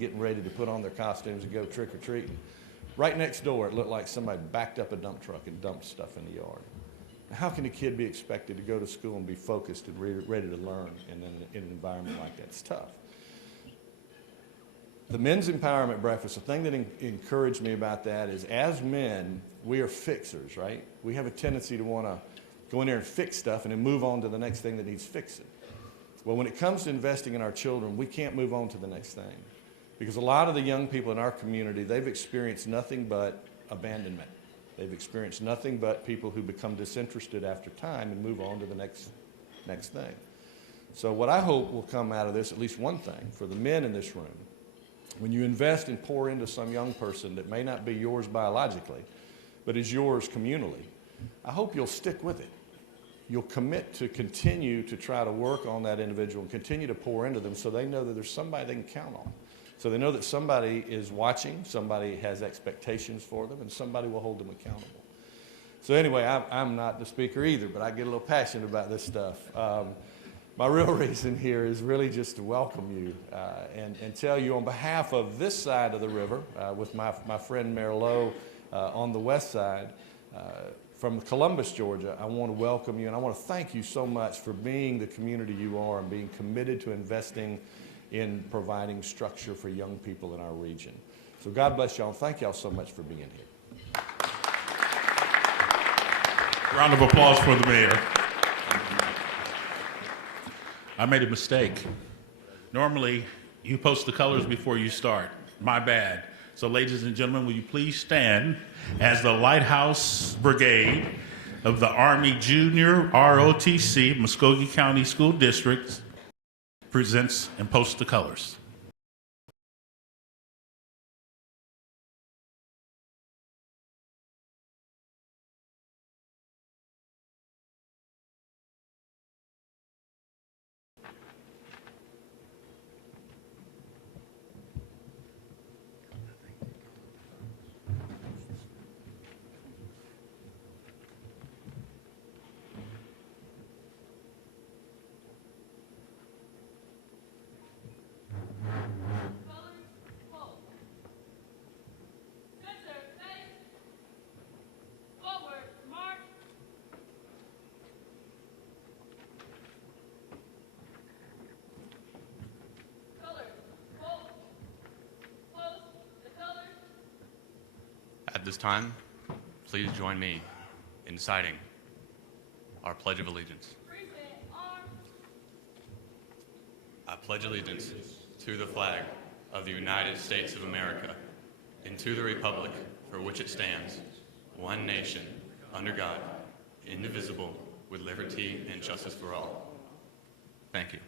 getting ready to put on their costumes and go trick-or-treating. Right next door, it looked like somebody backed up a dump truck and dumped stuff in the yard. How can a kid be expected to go to school and be focused and ready to learn in an environment like that? It's tough. The Men's Empowerment Breakfast, the thing that encouraged me about that is, as men, we are fixers, right? We have a tendency to want to go in there and fix stuff and then move on to the next thing that needs fixing. Well, when it comes to investing in our children, we can't move on to the next thing. Because a lot of the young people in our community, they've experienced nothing but abandonment. They've experienced nothing but people who become disinterested after time and move on to the next thing. So what I hope will come out of this, at least one thing, for the men in this room, when you invest and pour into some young person that may not be yours biologically, but is yours communally, I hope you'll stick with it. You'll commit to continue to try to work on that individual and continue to pour into them so they know that there's somebody they can count on. So they know that somebody is watching, somebody has expectations for them, and somebody will hold them accountable. So anyway, I'm not the speaker either, but I get a little passionate about this stuff. My real reason here is really just to welcome you and tell you on behalf of this side of the river, with my friend Mayor Lowe on the west side, from Columbus, Georgia, I want to welcome you and I want to thank you so much for being the community you are and being committed to investing in providing structure for young people in our region. So God bless y'all. Thank y'all so much for being here. Round of applause for the mayor. I made a mistake. Normally, you post the colors before you start. My bad. So ladies and gentlemen, will you please stand as the Lighthouse Brigade of the Army Junior ROTC, Muskogee County School District, presents and posts the colors. At this time, please join me in reciting our Pledge of Allegiance. I pledge allegiance to the flag of the United States of America and to the republic for which it stands, one nation, under God, indivisible, with liberty and justice for all. Thank you.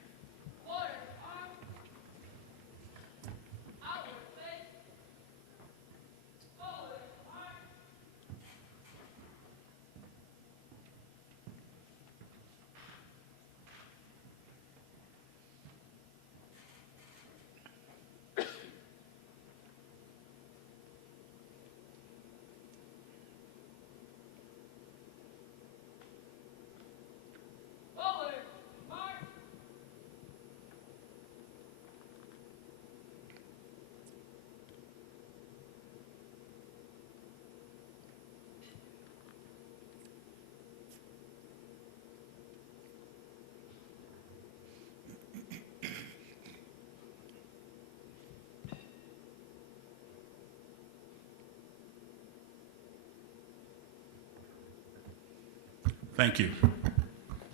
Thank you.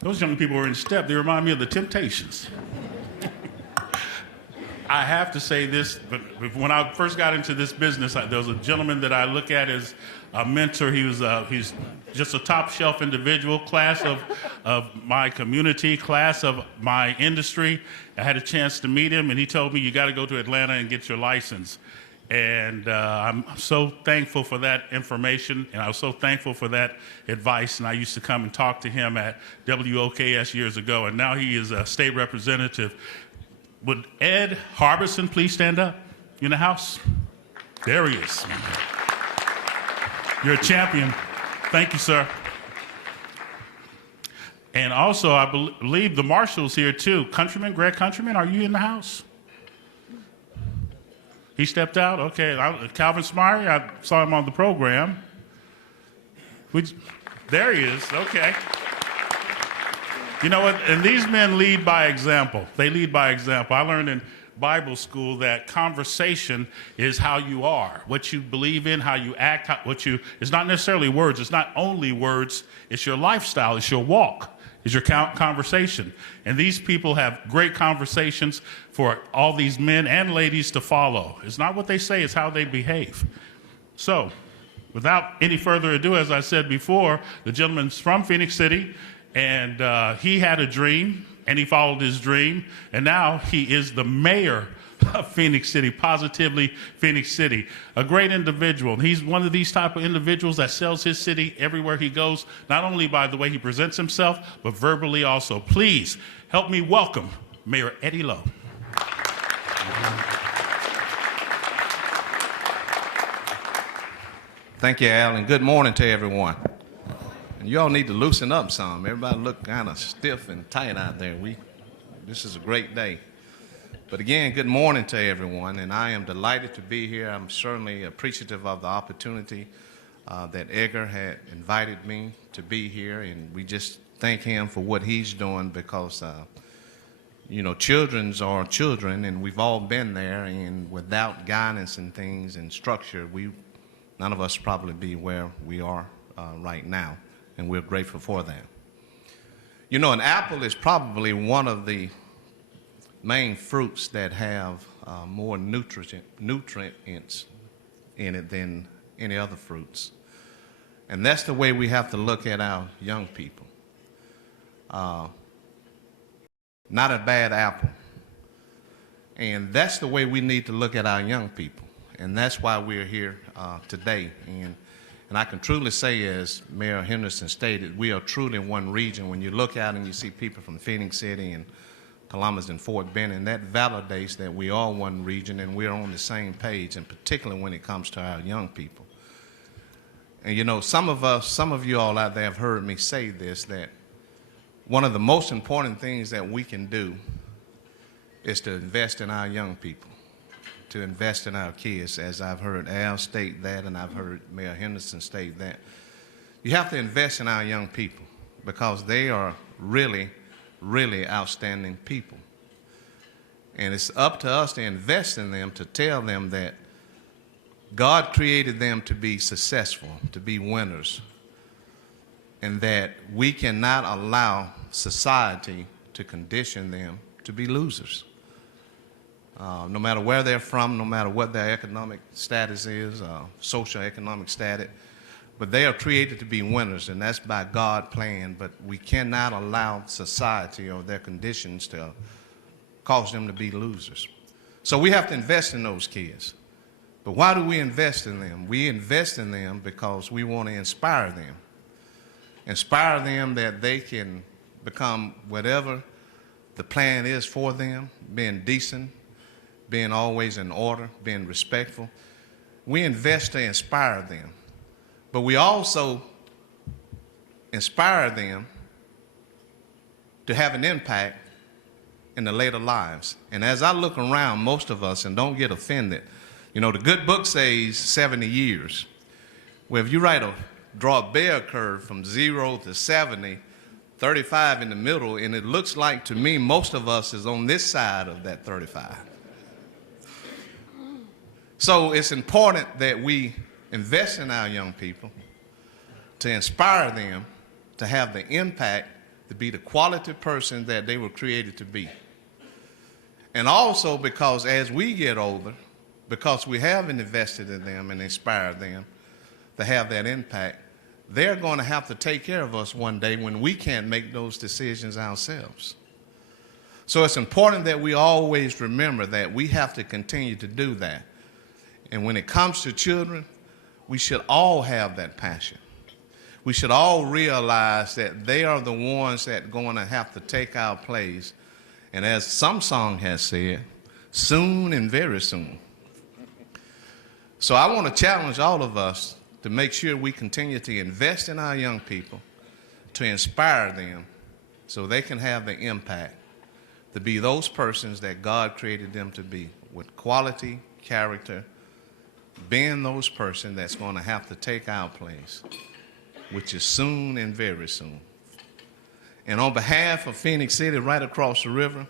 Those young people were in step. They remind me of the Temptations. I have to say this, but when I first got into this business, there was a gentleman that I look at as a mentor. He's just a top shelf individual, class of my community, class of my industry. I had a chance to meet him, and he told me, you got to go to Atlanta and get your license. And I'm so thankful for that information, and I was so thankful for that advice. And I used to come and talk to him at WOKS years ago, and now he is a state representative. Would Ed Harbison please stand up in the house? There he is. You're a champion. Thank you, sir. And also, I believe the marshal's here too. Countryman, Greg Countryman, are you in the house? He stepped out? Okay. Calvin Smyrie, I saw him on the program. There he is. Okay. You know what? And these men lead by example. They lead by example. I learned in Bible school that conversation is how you are, what you believe in, how you act, it's not necessarily words. It's not only words. It's your lifestyle. It's your walk. It's your conversation. And these people have great conversations for all these men and ladies to follow. It's not what they say, it's how they behave. So, without any further ado, as I said before, the gentleman's from Phoenix City, and he had a dream, and he followed his dream, and now he is the mayor of Phoenix City, positively Phoenix City. A great individual. He's one of these type of individuals that sells his city everywhere he goes, not only by the way he presents himself, but verbally also. Please help me welcome Mayor Eddie Lowe. Thank you, Al, and good morning to everyone. And you all need to loosen up some. Everybody look kind of stiff and tight out there. This is a great day. But again, good morning to everyone, and I am delighted to be here. I'm certainly appreciative of the opportunity that Edgar had invited me to be here, and we just thank him for what he's doing because, you know, children are children, and we've all been there, and without guidance and things and structure, none of us probably be where we are right now, and we're grateful for that. You know, an apple is probably one of the main fruits that have more nutrients in it than any other fruits. And that's the way we have to look at our young people. Not a bad apple. And that's the way we need to look at our young people. And that's why we're here today. And I can truly say, as Mayor Henderson stated, we are truly one region. When you look out and you see people from Phoenix City and Columbus and Fort Benning, that validates that we are one region and we're on the same page, and particularly when it comes to our young people. And you know, some of you all out there have heard me say this, that one of the most important things that we can do is to invest in our young people, to invest in our kids, as I've heard Al state that, and I've heard Mayor Henderson state that. You have to invest in our young people because they are really outstanding people. And it's up to us to invest in them, to tell them that God created them to be successful, to be winners, and that we cannot allow society to condition them to be losers. No matter where they're from, no matter what their economic status is, social economic status, but they are created to be winners, and that's by God's plan. But we cannot allow society or their conditions to cause them to be losers. So we have to invest in those kids. But why do we invest in them? We invest in them because we want to inspire them. Inspire them that they can become whatever the plan is for them, being decent, being always in order, being respectful. We invest to inspire them. But we also inspire them to have an impact in the later lives. And as I look around, most of us, and don't get offended, you know, the good book says 70 years. Well, if you draw a bell curve from 0 to 70, 35 in the middle, and it looks like to me most of us is on this side of that 35. So it's important that we invest in our young people, to inspire them to have the impact, to be the quality person that they were created to be. And also because as we get older, because we have invested in them and inspired them to have that impact, they're going to have to take care of us one day when we can't make those decisions ourselves. So it's important that we always remember that we have to continue to do that. And when it comes to children, we should all have that passion. We should all realize that they are the ones that are going to have to take our place. And as some song has said, soon and very soon. So I want to challenge all of us to make sure we continue to invest in our young people, to inspire them so they can have the impact to be those persons that God created them to be, with quality, character, being those person that's going to have to take our place, which is soon and very soon. And on behalf of Phoenix City, right across the river,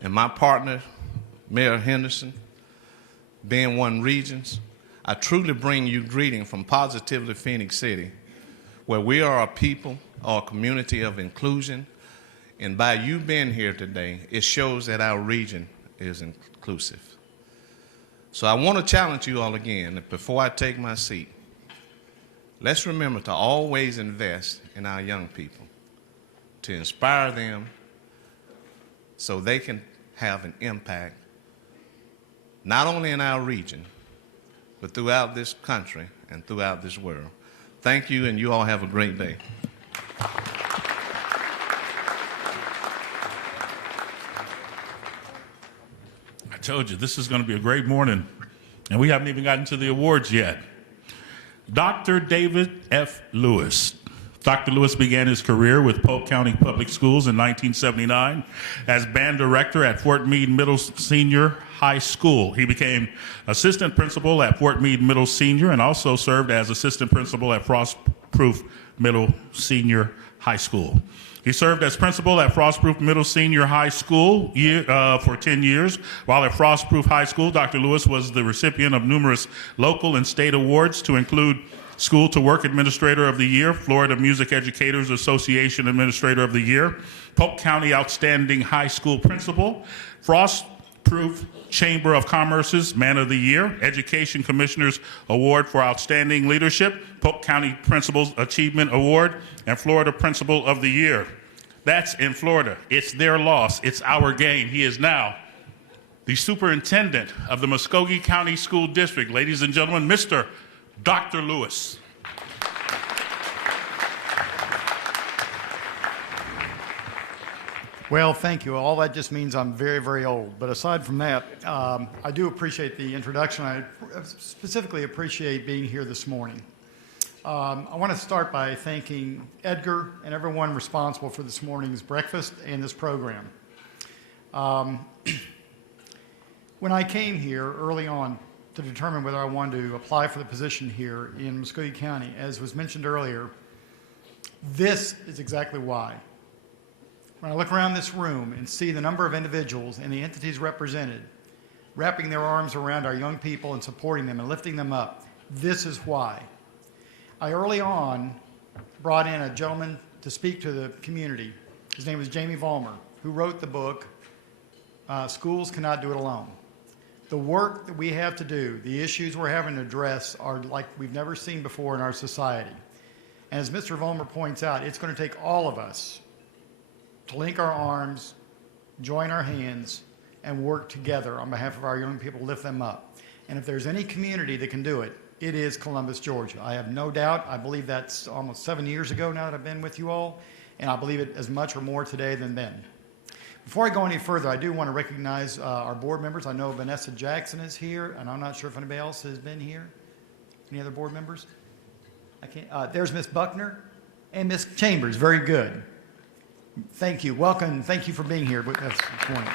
and my partner, Mayor Henderson, being one Regents, I truly bring you greeting from Positively Phoenix City, where we are a people or a community of inclusion. And by you being here today, it shows that our region is inclusive. So I want to challenge you all again, that before I take my seat, let's remember to always invest in our young people, to inspire them so they can have an impact, not only in our region, but throughout this country and throughout this world. Thank you, and you all have a great day. I told you, this is going to be a great morning, and we haven't even gotten to the awards yet. Dr. David F. Lewis. Dr. Lewis began his career with Polk County Public Schools in 1979 as band director at Fort Meade Middle Senior High School. He became assistant principal at Fort Meade Middle Senior and also served as assistant principal at Frostproof Middle Senior High School. He served as principal at Frostproof Middle Senior High School for 10 years. While at Frostproof High School, Dr. Lewis was the recipient of numerous local and state awards, to include School to Work Administrator of the Year, Florida Music Educators Association Administrator of the Year, Polk County Outstanding High School Principal, Frostproof Chamber of Commerce's Man of the Year, Education Commissioner's Award for Outstanding Leadership, Polk County Principal's Achievement Award, and Florida Principal of the Year. That's in Florida. It's their loss. It's our gain. He is now the superintendent of the Muskogee County School District. Ladies and gentlemen, Mr. Dr. Lewis. Well, thank you. All that just means I'm very, very old. But aside from that, I do appreciate the introduction. I specifically appreciate being here this morning. I want to start by thanking Edgar and everyone responsible for this morning's breakfast and this program. When I came here early on to determine whether I wanted to apply for the position here in Muskogee County, as was mentioned earlier, this is exactly why. When I look around this room and see the number of individuals and the entities represented, wrapping their arms around our young people and supporting them and lifting them up, this is why. I early on brought in a gentleman to speak to the community. His name was Jamie Vollmer, who wrote the book, Schools Cannot Do It Alone. The work that we have to do, the issues we're having to address are like we've never seen before in our society. And as Mr. Vollmer points out, it's going to take all of us to link our arms, join our hands, and work together on behalf of our young people to lift them up. And if there's any community that can do it, it is Columbus, Georgia. I have no doubt. I believe that's almost 7 years ago now that I've been with you all, and I believe it as much or more today than then. Before I go any further, I do want to recognize our board members. I know Vanessa Jackson is here, and I'm not sure if anybody else has been here. Any other board members? I can't. There's Miss Buckner and Miss Chambers. Very good. Thank you. Welcome. Thank you for being here. That's the point.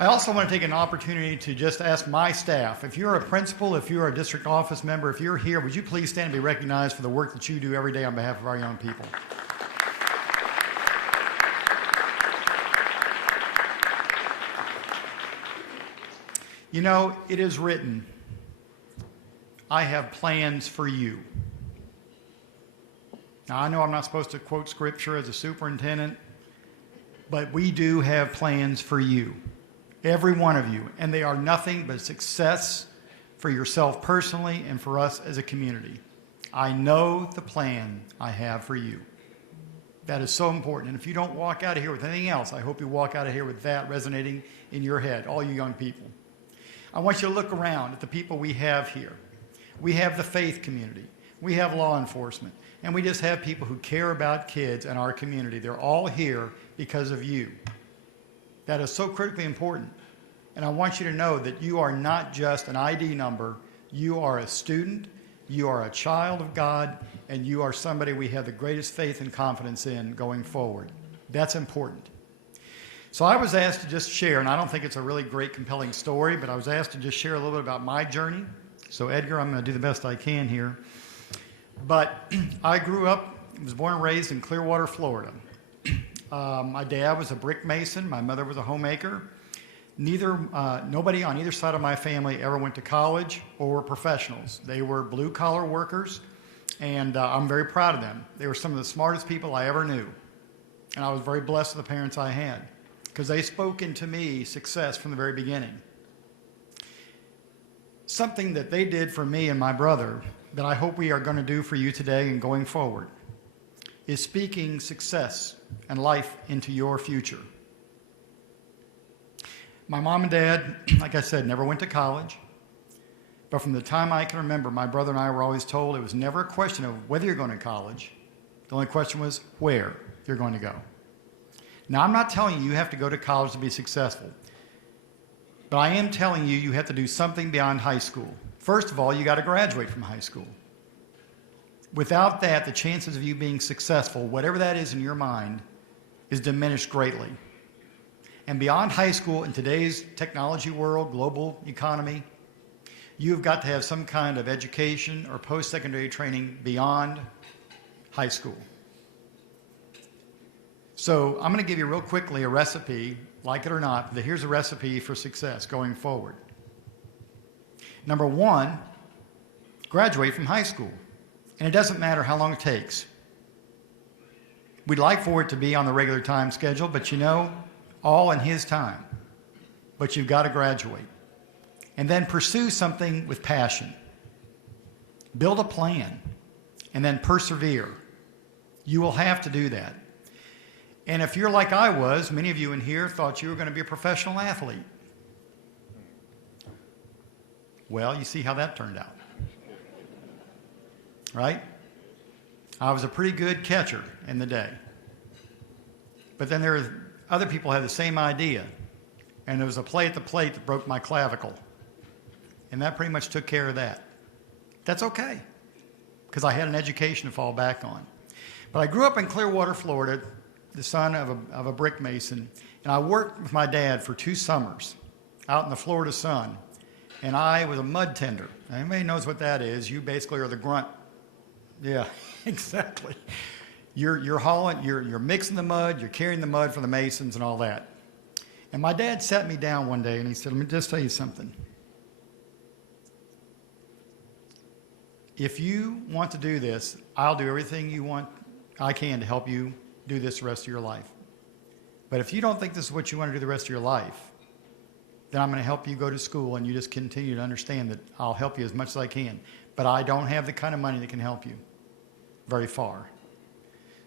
I also want to take an opportunity to just ask my staff, if you're a principal, if you're a district office member, if you're here, would you please stand and be recognized for the work that you do every day on behalf of our young people? You know, it is written, I have plans for you. Now, I know I'm not supposed to quote scripture as a superintendent, but we do have plans for you, every one of you, and they are nothing but success for yourself personally and for us as a community. I know the plan I have for you. That is so important. And if you don't walk out of here with anything else, I hope you walk out of here with that resonating in your head, all you young people. I want you to look around at the people we have here. We have the faith community. We have law enforcement. And we just have people who care about kids in our community. They're all here because of you. That is so critically important. And I want you to know that you are not just an ID number. You are a student. You are a child of God. And you are somebody we have the greatest faith and confidence in going forward. That's important. So I was asked to just share, and I don't think it's a really great, compelling story, but I was asked to just share a little bit about my journey. So Edgar, I'm going to do the best I can here. But I grew up, was born and raised in Clearwater, Florida. My dad was a brick mason. My mother was a homemaker. Nobody on either side of my family ever went to college or were professionals. They were blue-collar workers, and I'm very proud of them. They were some of the smartest people I ever knew. And I was very blessed with the parents I had, because they spoke into me success from the very beginning. Something that they did for me and my brother that I hope we are going to do for you today and going forward is speaking success and life into your future. My mom and dad, like I said, never went to college. But from the time I can remember, my brother and I were always told it was never a question of whether you're going to college. The only question was where you're going to go. Now, I'm not telling you you have to go to college to be successful. But I am telling you you have to do something beyond high school. First of all, you got to graduate from high school. Without that, the chances of you being successful, whatever that is in your mind, is diminished greatly. And beyond high school, in today's technology world, global economy, you've got to have some kind of education or post-secondary training beyond high school. So I'm going to give you real quickly a recipe, like it or not, but here's a recipe for success going forward. Number one, graduate from high school. And it doesn't matter how long it takes. We'd like for it to be on the regular time schedule, but you know, all in his time. But you've got to graduate. And then pursue something with passion. Build a plan. And then persevere. You will have to do that. And if you're like I was, many of you in here thought you were going to be a professional athlete. Well, you see how that turned out. Right? I was a pretty good catcher in the day. But then there were other people who had the same idea. And there was a play at the plate that broke my clavicle. And that pretty much took care of that. That's okay, because I had an education to fall back on. But I grew up in Clearwater, Florida, the son of a brick mason. And I worked with my dad for 2 summers out in the Florida sun. And I was a mud tender. Anybody knows what that is? You basically are the grunt. Yeah, exactly. You're hauling, you're mixing the mud, you're carrying the mud for the masons and all that. And my dad sat me down one day and he said, let me just tell you something. If you want to do this, I'll do everything I can to help you do this the rest of your life. But if you don't think this is what you want to do the rest of your life, then I'm going to help you go to school and you just continue to understand that I'll help you as much as I can. But I don't have the kind of money that can help you very far.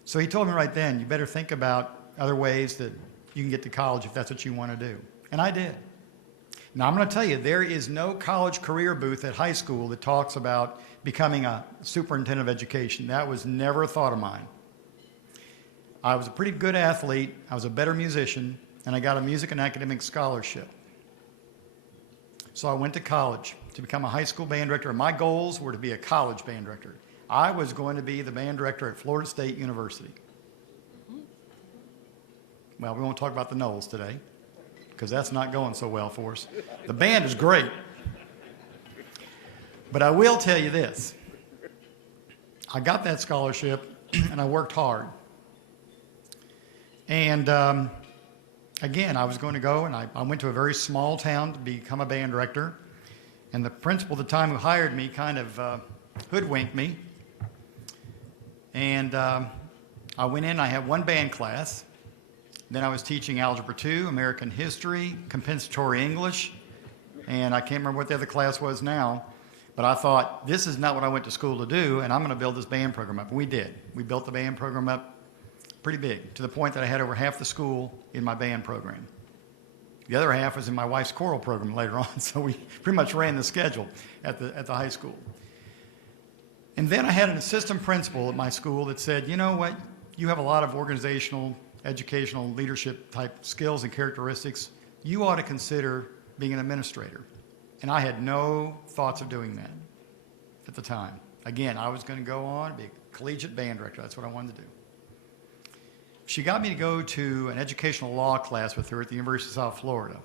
So he told me right then, you better think about other ways that you can get to college if that's what you want to do. And I did. Now, I'm going to tell you, there is no college career booth at high school that talks about becoming a superintendent of education. That was never a thought of mine. I was a pretty good athlete. I was a better musician, and I got a music and academic scholarship. So I went to college to become a high school band director, and my goals were to be a college band director. I was going to be the band director at Florida State University. Well, we won't talk about the Knowles today, because that's not going so well for us. The band is great. But I will tell you this. I got that scholarship, and I worked hard. And again, I was going to go, and I went to a very small town to become a band director. And the principal at the time who hired me kind of hoodwinked me. And I went in, I had 1 band class. Then I was teaching Algebra 2, American History, Compensatory English, and I can't remember what the other class was now. But I thought, this is not what I went to school to do, and I'm going to build this band program up. And we did. We built the band program up pretty big, to the point that I had over half the school in my band program. The other half was in my wife's choral program later on, so we pretty much ran the schedule at the high school. And then I had an assistant principal at my school that said, you know what, you have a lot of organizational, educational, leadership type skills and characteristics. You ought to consider being an administrator. And I had no thoughts of doing that at the time. Again, I was going to go on and be a collegiate band director. That's what I wanted to do. she got me to go to an educational law class with her at the University of South Florida.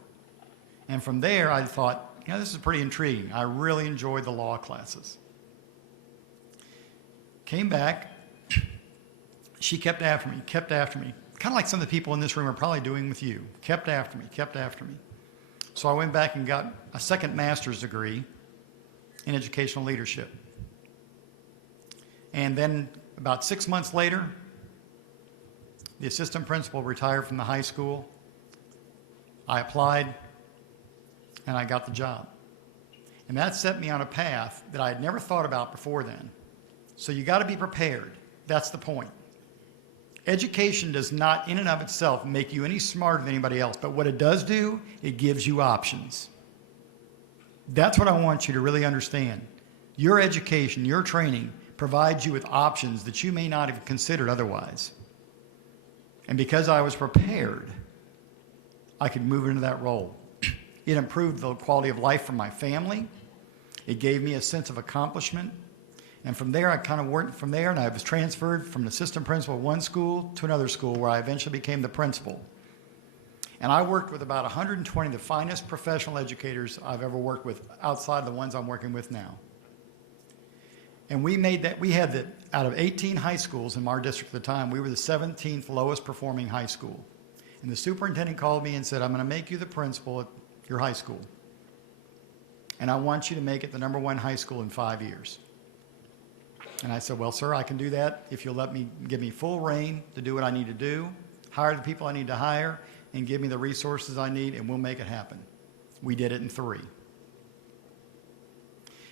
And from there, I thought, you know, this is pretty intriguing. I really enjoyed the law classes. Came back. She kept after me. Kind of like some of the people in this room are probably doing with you. Kept after me. So I went back and got a second master's degree in educational leadership. And then about 6 months later, the assistant principal retired from the high school. I applied, and I got the job. And that set me on a path that I had never thought about before then. So you got to be prepared. That's the point. Education does not, in and of itself, make you any smarter than anybody else. But what it does do, it gives you options. That's what I want you to really understand. Your education, your training, provides you with options that you may not have considered otherwise. And because I was prepared, I could move into that role. It improved the quality of life for my family. It gave me a sense of accomplishment. And from there, I kind of worked from there, and I was transferred from an assistant principal at one school to another school where I eventually became the principal. And I worked with about 120 of the finest professional educators I've ever worked with outside the ones I'm working with now. And we had out of 18 high schools in our district at the time, we were the 17th lowest performing high school. And the superintendent called me and said, I'm going to make you the principal at your high school. And I want you to make it the #1 high school in 5 years. And I said, well, sir, I can do that if you'll give me full reign to do what I need to do, hire the people I need to hire, and give me the resources I need, and we'll make it happen. We did it in 3.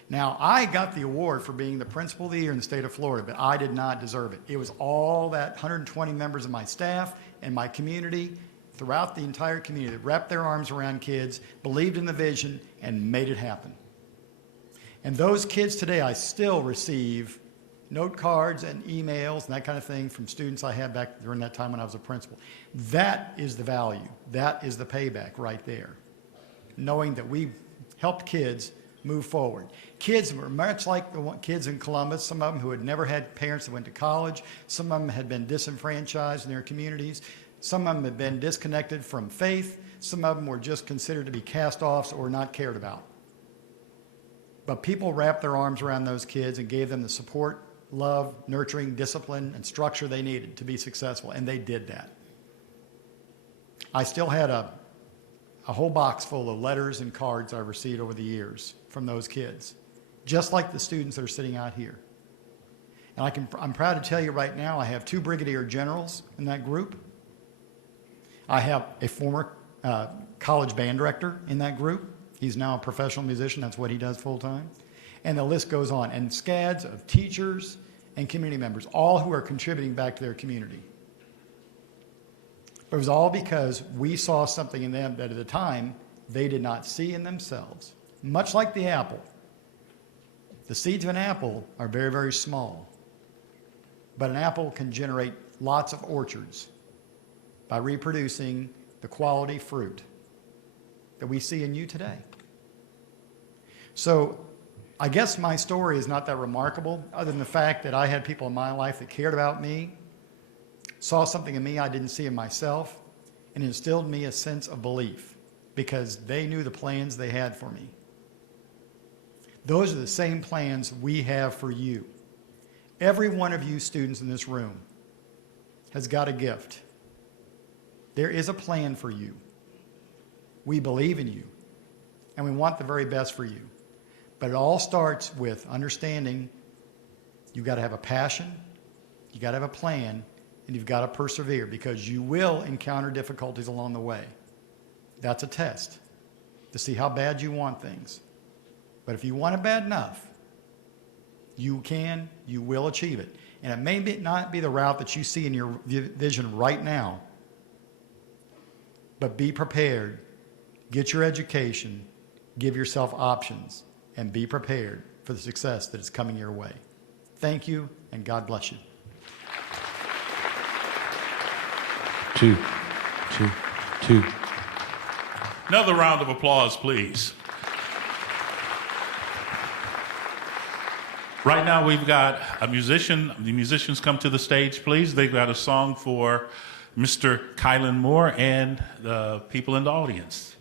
Now, I got the award for being the principal of the year in the state of Florida, but I did not deserve it. It was all that 120 members of my staff and my community throughout the entire community that wrapped their arms around kids, believed in the vision, and made it happen. And those kids today, I still receive note cards and emails and that kind of thing from students I had back during that time when I was a principal. That is the value. That is the payback right there. Knowing that we helped kids move forward. Kids were much like the kids in Columbus, some of them who had never had parents that went to college. Some of them had been disenfranchised in their communities. Some of them had been disconnected from faith. Some of them were just considered to be cast-offs or not cared about. But people wrapped their arms around those kids and gave them the support, love, nurturing, discipline, and structure they needed to be successful, and they did that. I still had a whole box full of letters and cards I received over the years from those kids, just like the students that are sitting out here. And I'm proud to tell you right now, I have 2 brigadier generals in that group. I have a former college band director in that group. He's now a professional musician. That's what he does full time. And the list goes on. And scads of teachers and community members, all who are contributing back to their community. But it was all because we saw something in them that at the time they did not see in themselves. Much like the apple. The seeds of an apple are very, very small. But an apple can generate lots of orchards by reproducing the quality fruit that we see in you today. So I guess my story is not that remarkable, other than the fact that I had people in my life that cared about me, saw something in me I didn't see in myself, and instilled in me a sense of belief because they knew the plans they had for me. Those are the same plans we have for you. Every one of you students in this room has got a gift. There is a plan for you. We believe in you, and we want the very best for you. But it all starts with understanding you've got to have a passion, you've got to have a plan, and you've got to persevere because you will encounter difficulties along the way. That's a test to see how bad you want things. But if you want it bad enough, you will achieve it. And it may not be the route that you see in your vision right now, but be prepared. Get your education, give yourself options, and be prepared for the success that is coming your way. Thank you, and God bless you. Two. Another round of applause, please. Right now we've got a musician. The musicians come to the stage, please. They've got a song for Mr. Kylan Moore, and the people in the audience.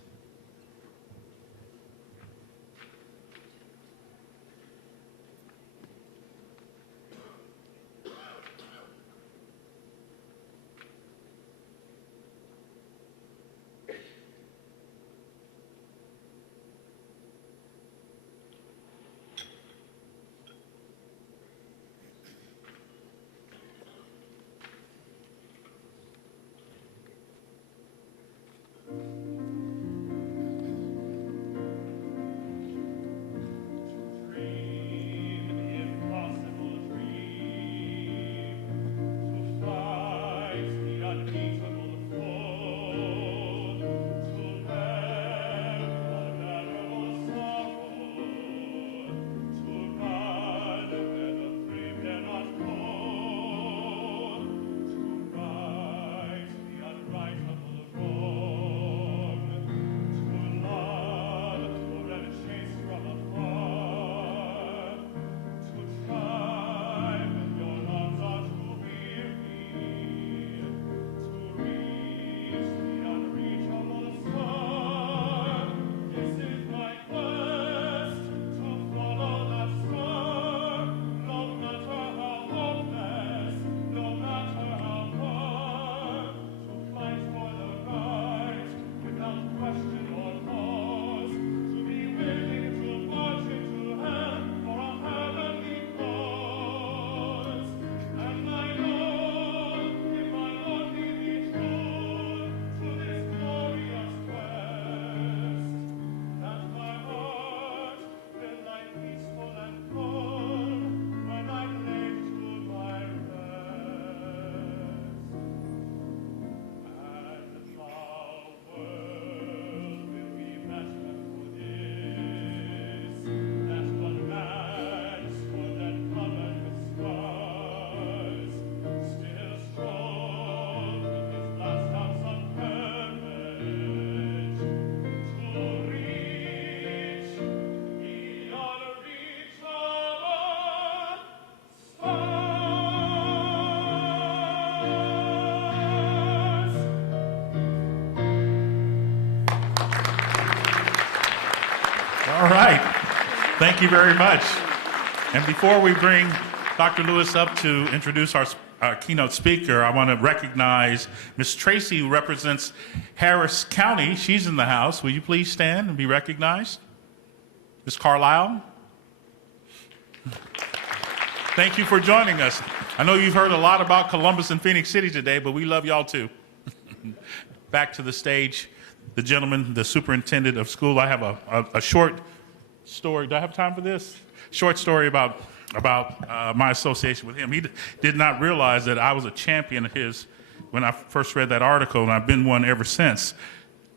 All right. Thank you very much. And before we bring Dr. Lewis up to introduce our keynote speaker, I want to recognize Ms. Tracy, who represents Harris County. She's in the house. Will you please stand and be recognized? Ms. Carlisle. Thank you for joining us. I know you've heard a lot about Columbus and Phoenix City today, but we love y'all too. Back to the stage, the gentleman, the superintendent of school. I have a short story. Do I have time for this? Short story about my association with him. He did not realize that I was a champion of his when I first read that article, and I've been one ever since.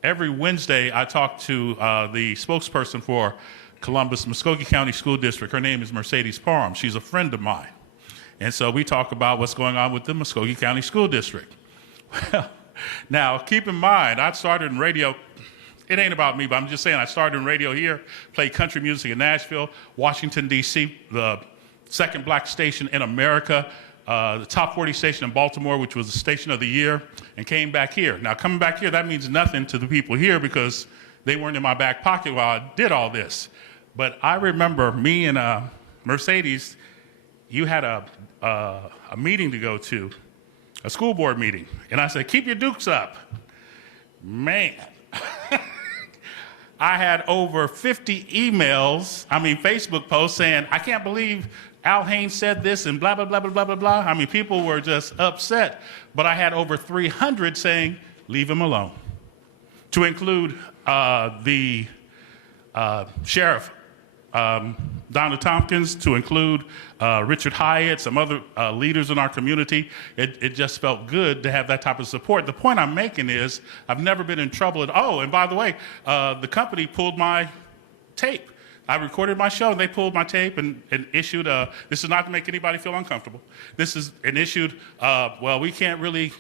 Every Wednesday, I talk to the spokesperson for Columbus, Muskogee County School District. Her name is Mercedes Parham. She's a friend of mine. And so we talk about what's going on with the Muskogee County School District. Well, now, keep in mind, I started in radio. It ain't about me, but I'm just saying I started in radio here, played country music in Nashville, Washington, D.C., the second black station in America, the top 40 station in Baltimore, which was the station of the year, and came back here. Now, coming back here, that means nothing to the people here because they weren't in my back pocket while I did all this. But I remember me and Mercedes, you had a meeting to go to, a school board meeting. And I said, keep your dukes up. Man. I had over 50 emails, Facebook posts saying, I can't believe Al Haynes said this and blah, blah, blah, blah, blah, blah, blah. People were just upset. But I had over 300 saying, leave him alone. To include the sheriff, Donna Tompkins, to include Richard Hyatt, some other leaders in our community. It just felt good to have that type of support. The point I'm making is I've never been in trouble at all. And by the way, the company pulled my tape. I recorded my show, and they pulled my tape and issued this is not to make anybody feel uncomfortable. This is an issued, we can't really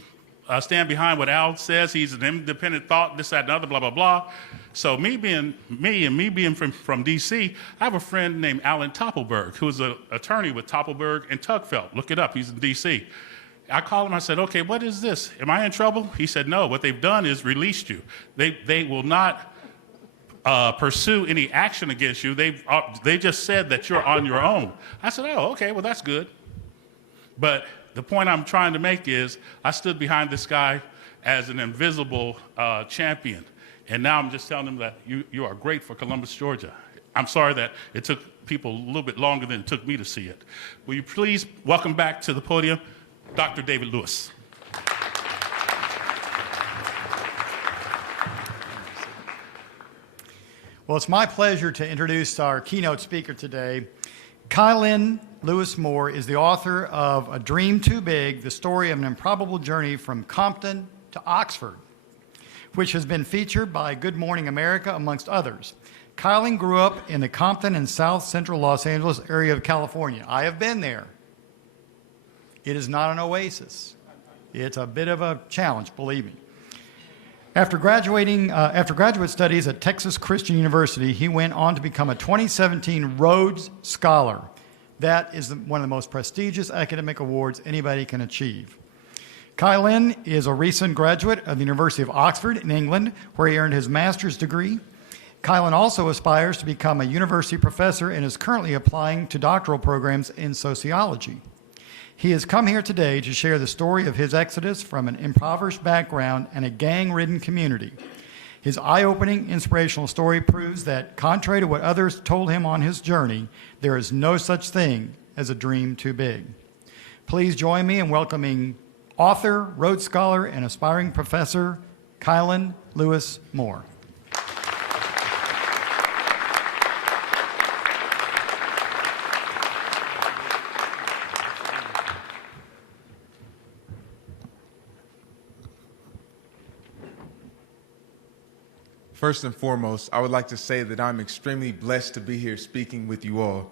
stand behind what Al says. He's an independent thought, this, that, and other, blah, blah, blah. So me being from D.C., I have a friend named Alan Toppelberg, who is an attorney with Toppelberg and Tugfelt. Look it up. He's in D.C. I called him. I said, okay, what is this? Am I in trouble? He said, no. What they've done is released you. They will not pursue any action against you. They just said that you're on your own. I said, oh, okay, well, that's good. But the point I'm trying to make is I stood behind this guy as an invisible champion. And now I'm just telling him that you are great for Columbus, Georgia. I'm sorry that it took people a little bit longer than it took me to see it. Will you please welcome back to the podium Dr. David Lewis. Well, it's my pleasure to introduce our keynote speaker today. Kylin Lewis Moore is the author of A Dream Too Big, the story of an improbable journey from Compton to Oxford, which has been featured by Good Morning America, amongst others. Kylin grew up in the Compton and South Central Los Angeles area of California. I have been there. It is not an oasis. It's a bit of a challenge, believe me. After graduate studies at Texas Christian University, he went on to become a 2017 Rhodes Scholar. That is one of the most prestigious academic awards anybody can achieve. Kylin is a recent graduate of the University of Oxford in England, where he earned his master's degree. Kylin also aspires to become a university professor and is currently applying to doctoral programs in sociology. He has come here today to share the story of his exodus from an impoverished background and a gang-ridden community. His eye-opening, inspirational story proves that, contrary to what others told him on his journey, there is no such thing as a dream too big. Please join me in welcoming author, Rhodes Scholar, and aspiring professor, Kylin Lewis Moore. First and foremost, I would like to say that I'm extremely blessed to be here speaking with you all.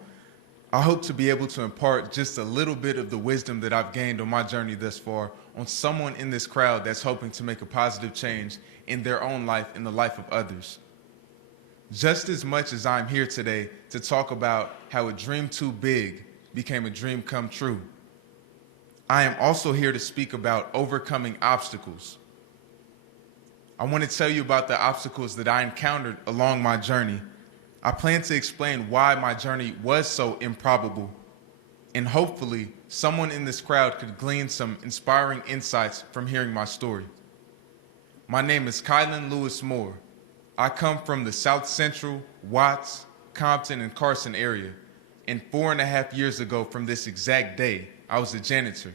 I hope to be able to impart just a little bit of the wisdom that I've gained on my journey thus far on someone in this crowd that's hoping to make a positive change in their own life and the life of others. Just as much as I'm here today to talk about how a dream too big became a dream come true, I am also here to speak about overcoming obstacles. I want to tell you about the obstacles that I encountered along my journey. I plan to explain why my journey was so improbable, and hopefully someone in this crowd could glean some inspiring insights from hearing my story. My name is Kylin Lewis Moore. I come from the South Central, Watts, Compton, and Carson area, and 4.5 years ago from this exact day, I was a janitor.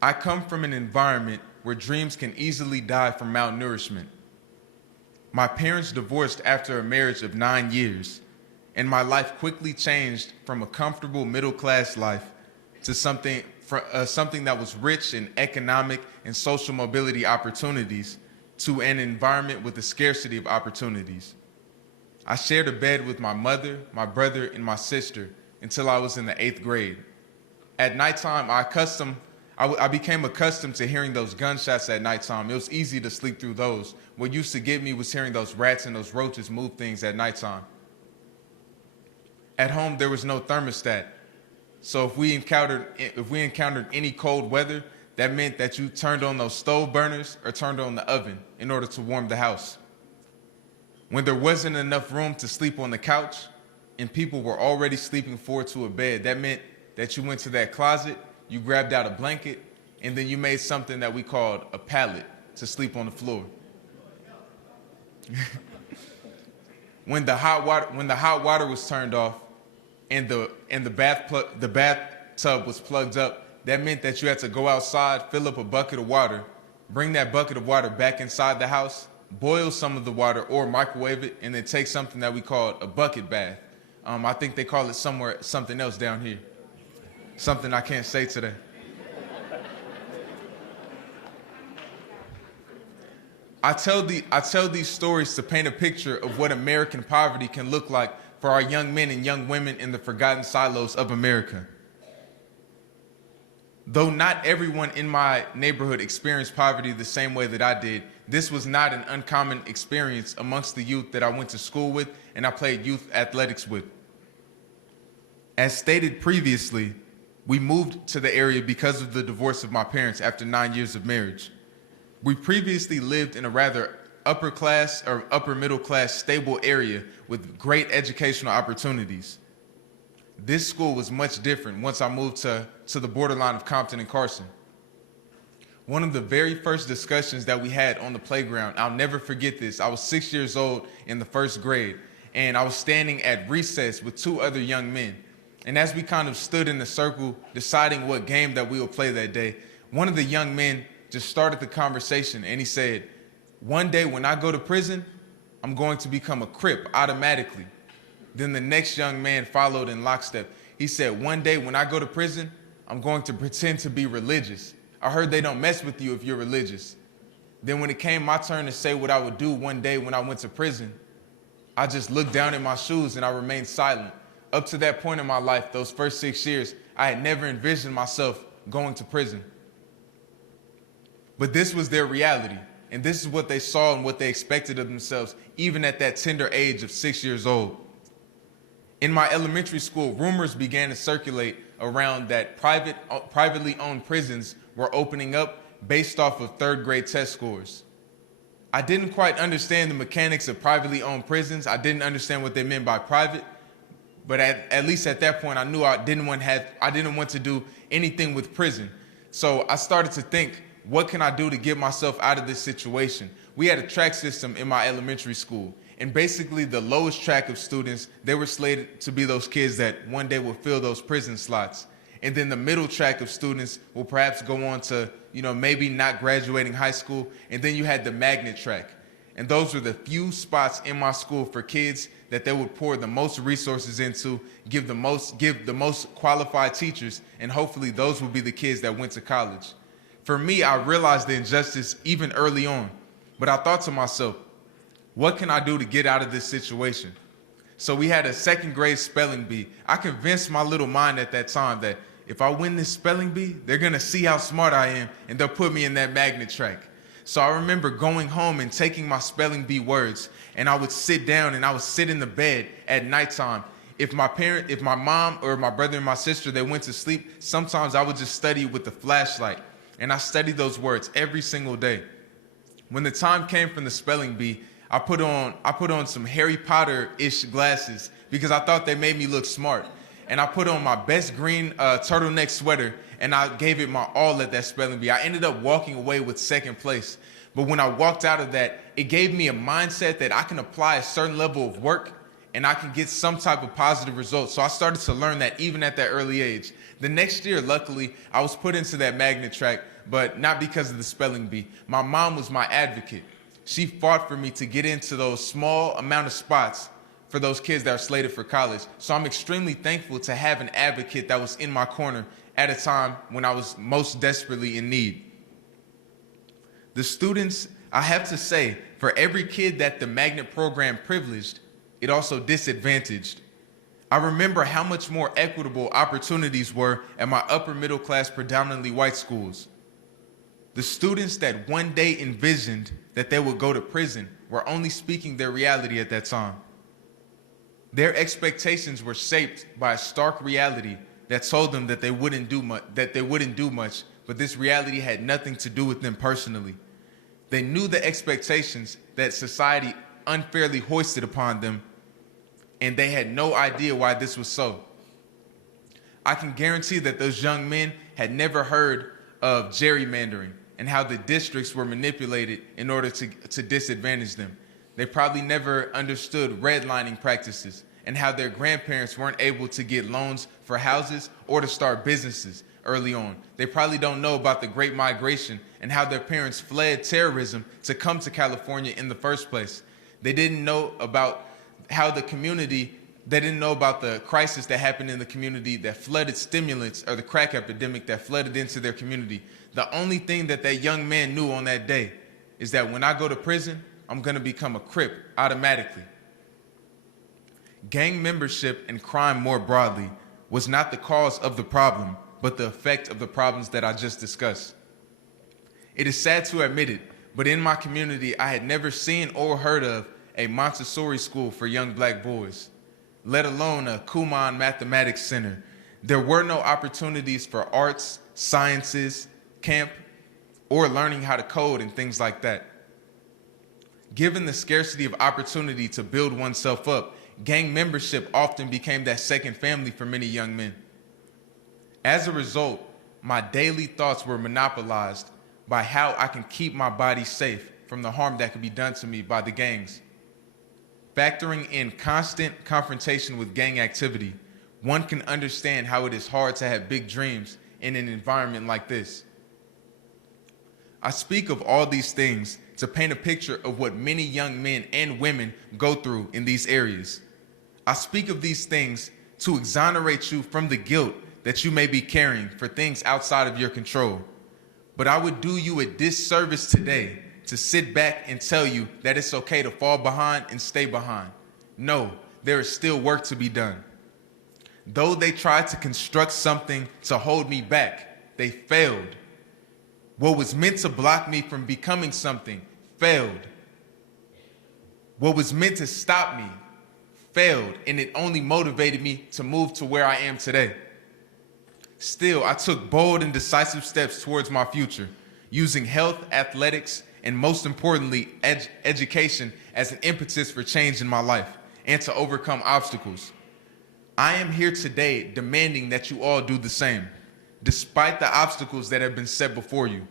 I come from an environment where dreams can easily die from malnourishment. My parents divorced after a marriage of 9 years, and my life quickly changed from a comfortable middle-class life to something that was rich in economic and social mobility opportunities to an environment with a scarcity of opportunities. I shared a bed with my mother, my brother, and my sister until I was in the 8th grade. At nighttime, I became accustomed to hearing those gunshots at nighttime. It was easy to sleep through those. What used to get me was hearing those rats and those roaches move things at nighttime. At home, there was no thermostat. So if we encountered any cold weather, that meant that you turned on those stove burners or turned on the oven in order to warm the house. When there wasn't enough room to sleep on the couch and people were already sleeping forward to a bed, that meant that you went to that closet, you grabbed out a blanket, and then you made something that we called a pallet to sleep on the floor. When the hot water was turned off and the bathtub was plugged up, that meant that you had to go outside, fill up a bucket of water, bring that bucket of water back inside the house, boil some of the water or microwave it, and then take something that we called a bucket bath. I think they call it something else down here. Something I can't say today. I tell these stories to paint a picture of what American poverty can look like for our young men and young women in the forgotten silos of America. Though not everyone in my neighborhood experienced poverty the same way that I did, this was not an uncommon experience amongst the youth that I went to school with and I played youth athletics with. As stated previously, We moved to the area because of the divorce of my parents after 9 years of marriage. We previously lived in a rather upper class or upper middle class stable area with great educational opportunities. This school was much different once I moved to the borderline of Compton and Carson. One of the very first discussions that we had on the playground, I'll never forget this. I was 6 years old in the first grade, and I was standing at recess with two other young men. And as we kind of stood in a circle deciding what game that we would play that day, one of the young men just started the conversation, and he said, "One day when I go to prison, I'm going to become a Crip automatically." Then the next young man followed in lockstep. He said, "One day when I go to prison, I'm going to pretend to be religious. I heard they don't mess with you if you're religious." Then when it came my turn to say what I would do one day when I went to prison, I just looked down at my shoes and I remained silent. Up to that point in my life, those first 6 years, I had never envisioned myself going to prison. But this was their reality, and this is what they saw and what they expected of themselves, even at that tender age of 6 years old. In my elementary school, rumors began to circulate around that privately owned prisons were opening up based off of third grade test scores. I didn't quite understand the mechanics of privately owned prisons. I didn't understand what they meant by private, but at least at that point, I knew I didn't want to do anything with prison. So I started to think, what can I do to get myself out of this situation? We had a track system in my elementary school, and basically the lowest track of students, they were slated to be those kids that one day will fill those prison slots. And then the middle track of students will perhaps go on to, maybe not graduating high school. And then you had the magnet track. And those were the few spots in my school for kids that they would pour the most resources into, give the most qualified teachers, and hopefully those would be the kids that went to college. For me, I realized the injustice even early on, but I thought to myself, what can I do to get out of this situation? So we had a second grade spelling bee. I convinced my little mind at that time that if I win this spelling bee, they're gonna see how smart I am and they'll put me in that magnet track. So I remember going home and taking my spelling bee words, and I would sit down and I would sit in the bed at nighttime. If my mom or my brother and my sister, they went to sleep, sometimes I would just study with the flashlight. And I studied those words every single day. When the time came from the spelling bee, I put on some Harry Potter-ish glasses because I thought they made me look smart. And I put on my best green turtleneck sweater, and I gave it my all at that spelling bee. I ended up walking away with second place. But when I walked out of that, it gave me a mindset that I can apply a certain level of work and I can get some type of positive results. So I started to learn that even at that early age. The next year, luckily, I was put into that magnet track, but not because of the spelling bee. My mom was my advocate. She fought for me to get into those small amount of spots for those kids that are slated for college. So I'm extremely thankful to have an advocate that was in my corner at a time when I was most desperately in need. The students, I have to say, for every kid that the magnet program privileged, it also disadvantaged. I remember how much more equitable opportunities were at my upper middle class, predominantly white schools. The students that one day envisioned that they would go to prison were only speaking their reality at that time. Their expectations were shaped by a stark reality that told them that they wouldn't do much, but this reality had nothing to do with them personally. They knew the expectations that society unfairly hoisted upon them, and they had no idea why this was so. I can guarantee that those young men had never heard of gerrymandering and how the districts were manipulated in order to disadvantage them. They probably never understood redlining practices and how their grandparents weren't able to get loans for houses or to start businesses early on. They probably don't know about the Great Migration and how their parents fled terrorism to come to California in the first place. They didn't know about they didn't know about the crisis that happened in the community that flooded stimulants, or the crack epidemic that flooded into their community. The only thing that young man knew on that day is that when I go to prison, I'm gonna become a Crip automatically. Gang membership and crime more broadly was not the cause of the problem, but the effect of the problems that I just discussed. It is sad to admit it, but in my community, I had never seen or heard of a Montessori school for young black boys, let alone a Kumon Mathematics Center. There were no opportunities for arts, sciences, camp, or learning how to code and things like that. Given the scarcity of opportunity to build oneself up, gang membership often became that second family for many young men. As a result, my daily thoughts were monopolized by how I can keep my body safe from the harm that could be done to me by the gangs. Factoring in constant confrontation with gang activity, one can understand how it is hard to have big dreams in an environment like this. I speak of all these things to paint a picture of what many young men and women go through in these areas. I speak of these things to exonerate you from the guilt that you may be carrying for things outside of your control. But I would do you a disservice today to sit back and tell you that it's okay to fall behind and stay behind. No, there is still work to be done. Though they tried to construct something to hold me back, they failed. What was meant to block me from becoming something failed. What was meant to stop me failed, and it only motivated me to move to where I am today. Still, I took bold and decisive steps towards my future, using health, athletics, and most importantly, education as an impetus for change in my life and to overcome obstacles. I am here today demanding that you all do the same, despite the obstacles that have been set before you.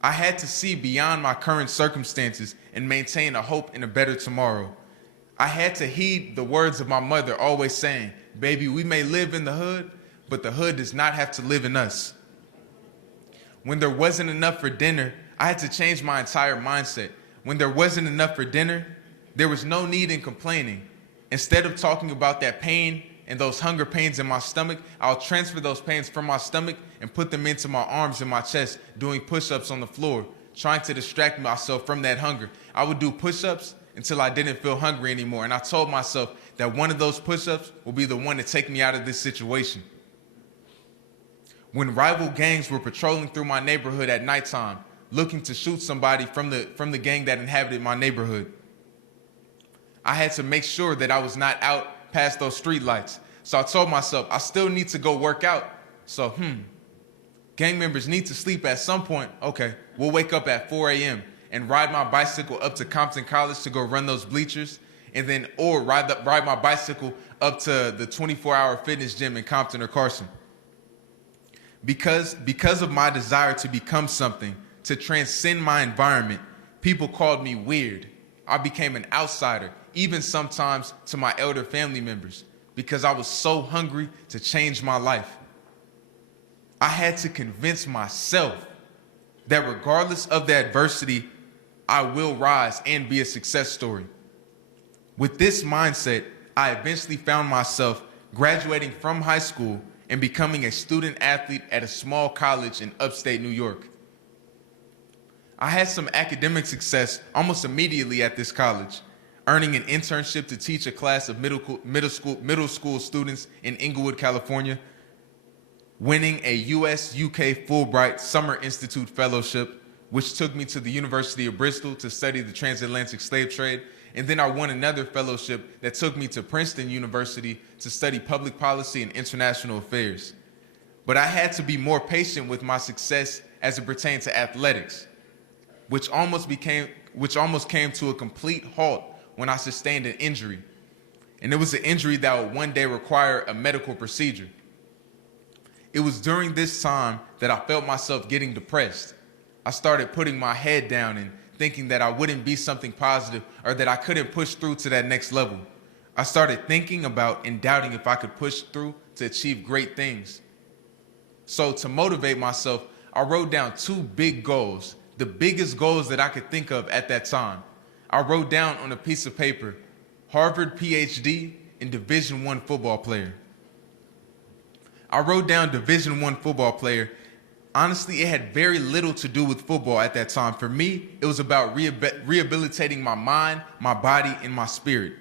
I had to see beyond my current circumstances and maintain a hope in a better tomorrow. I had to heed the words of my mother always saying, "Baby, we may live in the hood, but the hood does not have to live in us." When there wasn't enough for dinner, I had to change my entire mindset. When there wasn't enough for dinner, there was no need in complaining. Instead of talking about that pain and those hunger pains in my stomach, I'll transfer those pains from my stomach and put them into my arms and my chest, doing push-ups on the floor, trying to distract myself from that hunger. I would do push-ups until I didn't feel hungry anymore, and I told myself that one of those push-ups will be the one to take me out of this situation. When rival gangs were patrolling through my neighborhood at nighttime, looking to shoot somebody from the gang that inhabited my neighborhood, I had to make sure that I was not out past those street lights. So I told myself, I still need to go work out. So, gang members need to sleep at some point. Okay, we'll wake up at 4 a.m. and ride my bicycle up to Compton College to go run those bleachers, and then ride my bicycle up to the 24-hour fitness gym in Compton or Carson. Because of my desire to become something, to transcend my environment, people called me weird. I became an outsider, even sometimes to my elder family members, because I was so hungry to change my life. I had to convince myself that regardless of the adversity, I will rise and be a success story. With this mindset, I eventually found myself graduating from high school and becoming a student athlete at a small college in upstate New York. I had some academic success almost immediately at this college, earning an internship to teach a class of middle school students in Inglewood, California, winning a US-UK Fulbright Summer Institute Fellowship, which took me to the University of Bristol to study the transatlantic slave trade. And then I won another fellowship that took me to Princeton University to study public policy and international affairs. But I had to be more patient with my success as it pertained to athletics, which almost came to a complete halt when I sustained an injury. And it was an injury that would one day require a medical procedure. It was during this time that I felt myself getting depressed. I started putting my head down and thinking that I wouldn't be something positive or that I couldn't push through to that next level. I started thinking about and doubting if I could push through to achieve great things. So to motivate myself, I wrote down 2 big goals, the biggest goals that I could think of at that time. I wrote down on a piece of paper, Harvard PhD and Division I football player. I wrote down Division I football player. Honestly, it had very little to do with football at that time. For me, it was about rehabilitating my mind, my body, and my spirit,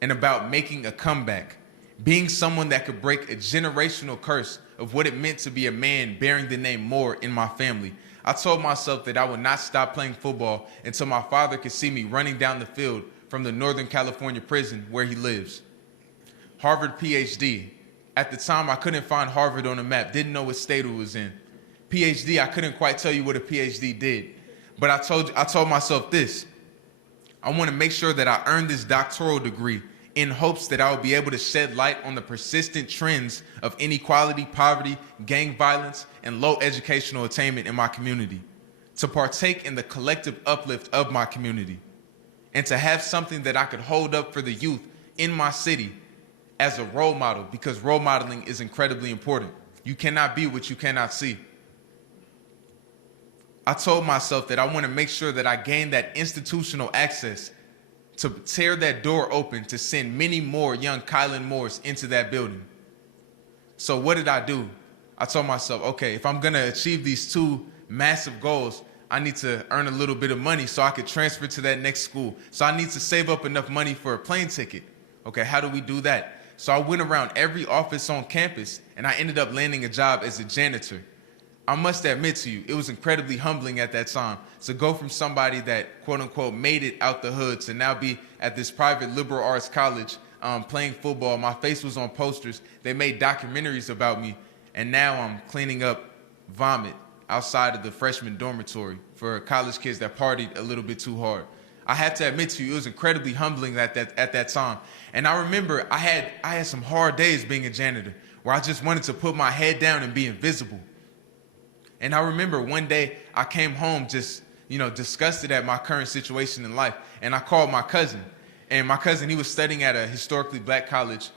and about making a comeback, being someone that could break a generational curse of what it meant to be a man bearing the name Moore in my family. I told myself that I would not stop playing football until my father could see me running down the field from the Northern California prison where he lives. Harvard PhD. At the time, I couldn't find Harvard on the map, didn't know what state it was in. PhD, I couldn't quite tell you what a PhD did. But I told myself this: I want to make sure that I earn this doctoral degree in hopes that I will be able to shed light on the persistent trends of inequality, poverty, gang violence, and low educational attainment in my community, to partake in the collective uplift of my community, and to have something that I could hold up for the youth in my city as a role model, because role modeling is incredibly important. You cannot be what you cannot see. I told myself that I want to make sure that I gain that institutional access to tear that door open to send many more young Kylan Moores into that building. So what did I do? I told myself, okay, if I'm gonna achieve these two massive goals, I need to earn a little bit of money so I could transfer to that next school. So I need to save up enough money for a plane ticket. Okay, how do we do that? So I went around every office on campus and I ended up landing a job as a janitor. I must admit to you, it was incredibly humbling at that time to go from somebody that, quote unquote, made it out the hood to now be at this private liberal arts college playing football. My face was on posters. They made documentaries about me. And now I'm cleaning up vomit outside of the freshman dormitory for college kids that partied a little bit too hard. I have to admit to you, it was incredibly humbling at that time. And I remember I had some hard days being a janitor where I just wanted to put my head down and be invisible. And I remember one day I came home just, disgusted at my current situation in life. And I called my cousin. And my cousin, he was studying at a historically black college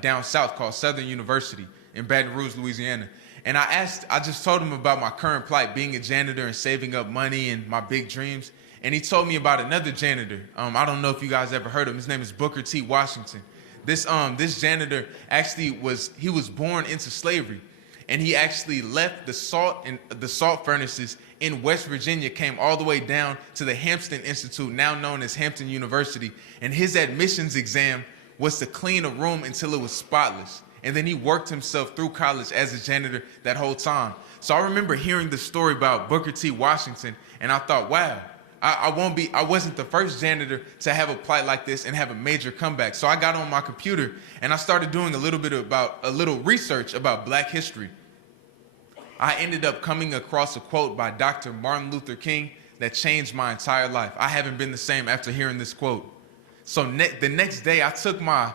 down south called Southern University in Baton Rouge, Louisiana. And I just told him about my current plight, being a janitor and saving up money and my big dreams. And he told me about another janitor. I don't know if you guys ever heard of him. His name is Booker T. Washington. This janitor actually was born into slavery. And he actually left the salt furnaces in West Virginia, came all the way down to the Hampton Institute, now known as Hampton University. And his admissions exam was to clean a room until it was spotless. And then he worked himself through college as a janitor that whole time. So I remember hearing the story about Booker T. Washington, and I thought, wow, I wasn't the first janitor to have a plight like this and have a major comeback. So I got on my computer and I started doing a little research about Black history. I ended up coming across a quote by Dr. Martin Luther King that changed my entire life. I haven't been the same after hearing this quote. So the next day I took my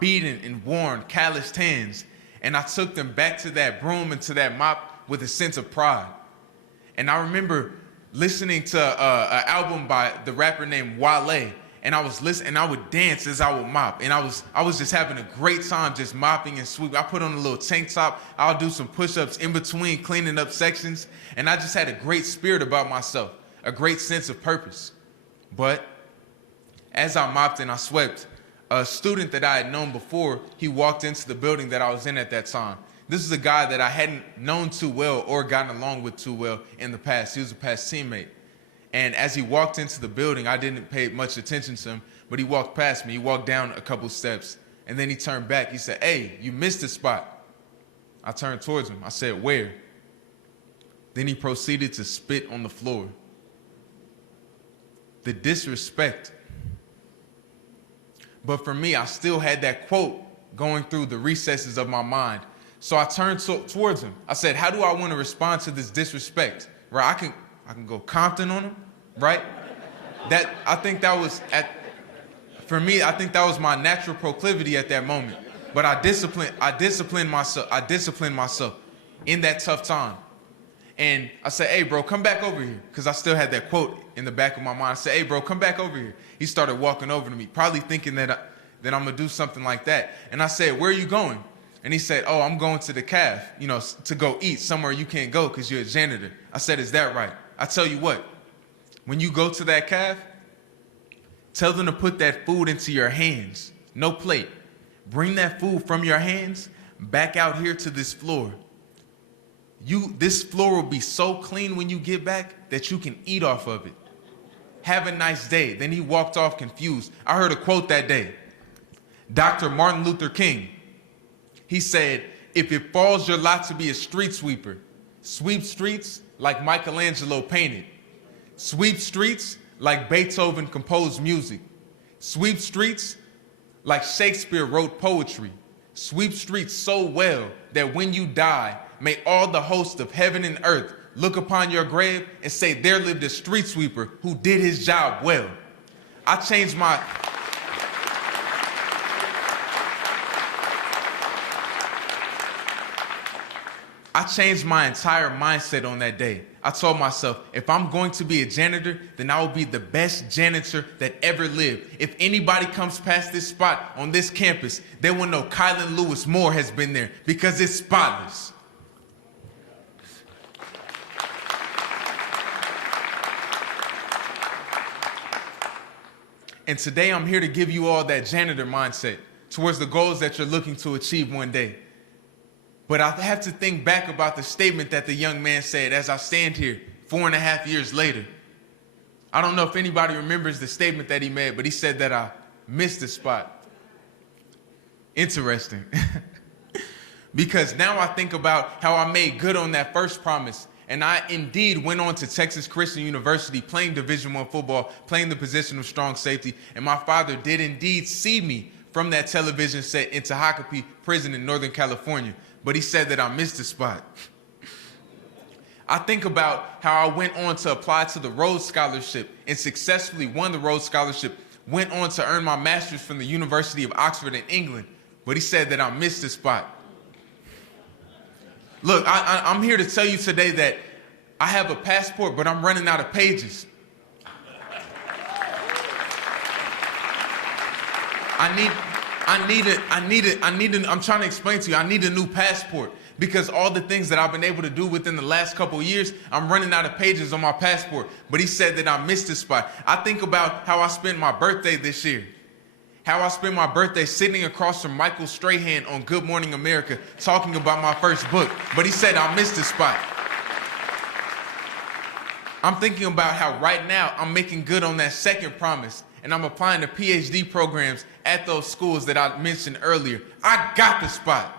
beaten and worn, calloused hands and I took them back to that broom and to that mop with a sense of pride. And I remember listening to an album by the rapper named Wale, and I was listening, and I would dance as I would mop, and I was just having a great time just mopping and sweeping. I put on a little tank top. I'll do some push-ups in between cleaning up sections, and I just had a great spirit about myself, a great sense of purpose. But as I mopped and I swept, a student that I had known before, he walked into the building that I was in at that time. This is a guy that I hadn't known too well or gotten along with too well in the past. He was a past teammate. And as he walked into the building, I didn't pay much attention to him, but he walked past me. He walked down a couple steps, and then he turned back. He said, "Hey, you missed a spot." I turned towards him. I said, "Where?" Then he proceeded to spit on the floor. The disrespect. But for me, I still had that quote going through the recesses of my mind. So I turned towards him. I said, how do I want to respond to this disrespect? Right? I can go Compton on him, right? I think that was my natural proclivity at that moment. But I disciplined myself in that tough time. And I said, "Hey, bro, come back over here." Because I still had that quote in the back of my mind. I said, "Hey, bro, come back over here." He started walking over to me, probably thinking that I'm going to do something like that. And I said, "Where are you going?" And he said, "Oh, I'm going to the caf, to go eat somewhere you can't go because you're a janitor." I said, "Is that right?" I tell you what, when you go to that caf, tell them to put that food into your hands, no plate. Bring that food from your hands back out here to this floor. This floor will be so clean when you get back that you can eat off of it. Have a nice day." Then he walked off confused. I heard a quote that day. Dr. Martin Luther King. He said, "If it falls your lot to be a street sweeper, sweep streets like Michelangelo painted. Sweep streets like Beethoven composed music. Sweep streets like Shakespeare wrote poetry. Sweep streets so well that when you die, may all the hosts of heaven and earth look upon your grave and say, there lived a street sweeper who did his job well. I changed my entire mindset on that day. I told myself, if I'm going to be a janitor, then I will be the best janitor that ever lived. If anybody comes past this spot on this campus, they will know Kylan Lewis Moore has been there because it's spotless. And today I'm here to give you all that janitor mindset towards the goals that you're looking to achieve one day. But I have to think back about the statement that the young man said as I stand here 4.5 years later. I don't know if anybody remembers the statement that he made, but he said that I missed the spot. Interesting. Because now I think about how I made good on that first promise. And I indeed went on to Texas Christian University playing Division I football, playing the position of strong safety. And my father did indeed see me from that television set in Tehachapi Prison in Northern California. But he said that I missed the spot. I think about how I went on to apply to the Rhodes Scholarship and successfully won the Rhodes Scholarship, went on to earn my master's from the University of Oxford in England, but he said that I missed the spot. Look, I'm here to tell you today that I have a passport, but I'm running out of pages. I'm trying to explain to you, I need a new passport because all the things that I've been able to do within the last couple of years, I'm running out of pages on my passport. But he said that I missed the spot. I think about how I spent my birthday this year. How I spent my birthday sitting across from Michael Strahan on Good Morning America talking about my first book. But he said I missed the spot. I'm thinking about how right now I'm making good on that second promise and I'm applying to PhD programs at those schools that I mentioned earlier. I got the spot.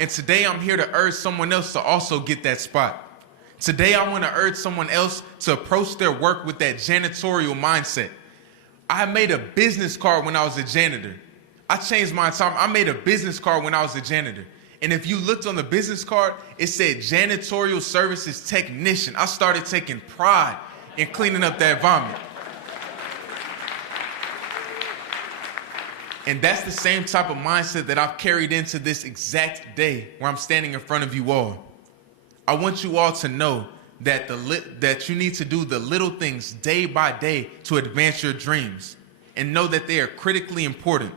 And today I'm here to urge someone else to also get that spot. Today I want to urge someone else to approach their work with that janitorial mindset. I made a business card when I was a janitor. I changed my time. I made a business card when I was a janitor. And if you looked on the business card, it said janitorial services technician. I started taking pride in cleaning up that vomit. And that's the same type of mindset that I've carried into this exact day where I'm standing in front of you all. I want you all to know that that you need to do the little things day by day to advance your dreams, and know that they are critically important.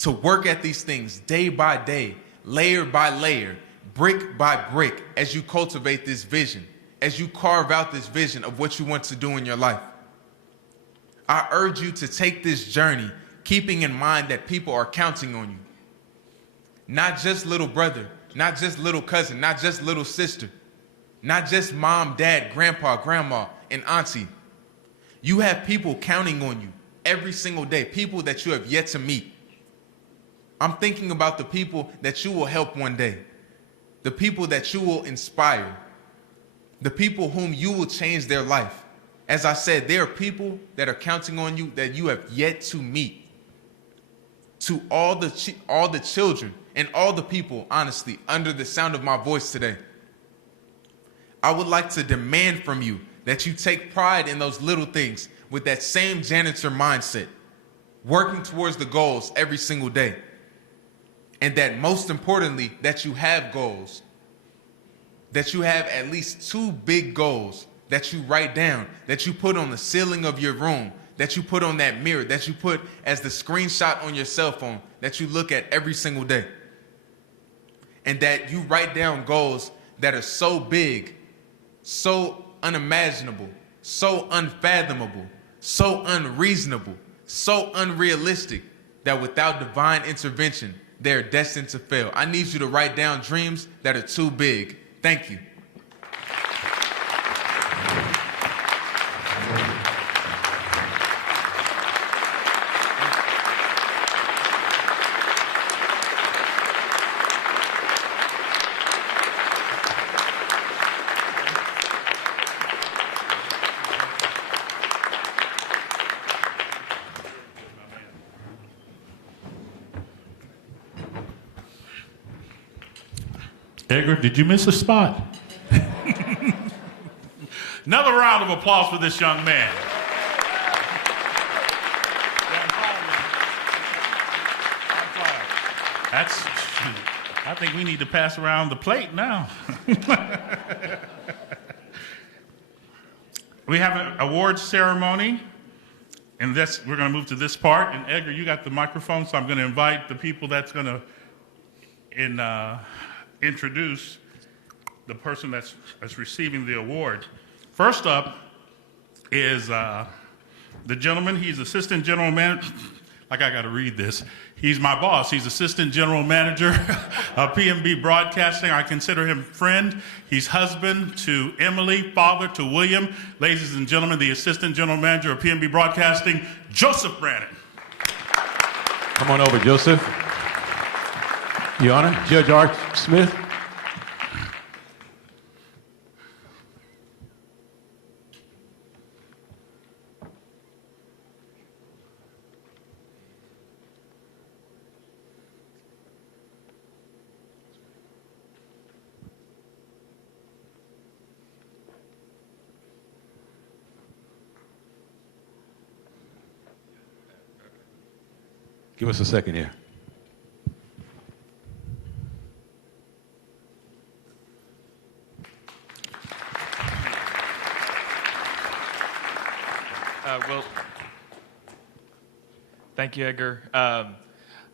To work at these things day by day, layer by layer, brick by brick, as you cultivate this vision, as you carve out this vision of what you want to do in your life. I urge you to take this journey, keeping in mind that people are counting on you. Not just little brother, not just little cousin, not just little sister, not just mom, dad, grandpa, grandma, and auntie. You have people counting on you every single day, people that you have yet to meet. I'm thinking about the people that you will help one day, the people that you will inspire, the people whom you will change their life. As I said, there are people that are counting on you that you have yet to meet. To all the children and all the people, honestly, under the sound of my voice today, I would like to demand from you that you take pride in those little things with that same janitor mindset, working towards the goals every single day. And that most importantly, that you have goals, that you have at least 2 big goals that you write down, that you put on the ceiling of your room, that you put on that mirror, that you put as the screenshot on your cell phone, that you look at every single day. And that you write down goals that are so big, so unimaginable, so unfathomable, so unreasonable, so unrealistic, that without divine intervention, they're destined to fail. I need you to write down dreams that are too big. Thank you. Edgar, did you miss a spot? Another round of applause for this young man. I think we need to pass around the plate now. We have an awards ceremony, and we're going to move to this part. And Edgar, you got the microphone, so I'm going to invite the people that's going to introduce the person that's receiving the award. First up is the gentleman. He's assistant general manager. Like, I got to read this. He's my boss. He's assistant general manager of PMB Broadcasting. I consider him friend. He's husband to Emily, father to William. Ladies and gentlemen, the assistant general manager of PMB Broadcasting, Joseph Brannon. Come on over, Joseph. Your Honor, Judge Art Smith. Give us a second here. Well, thank you, Edgar. I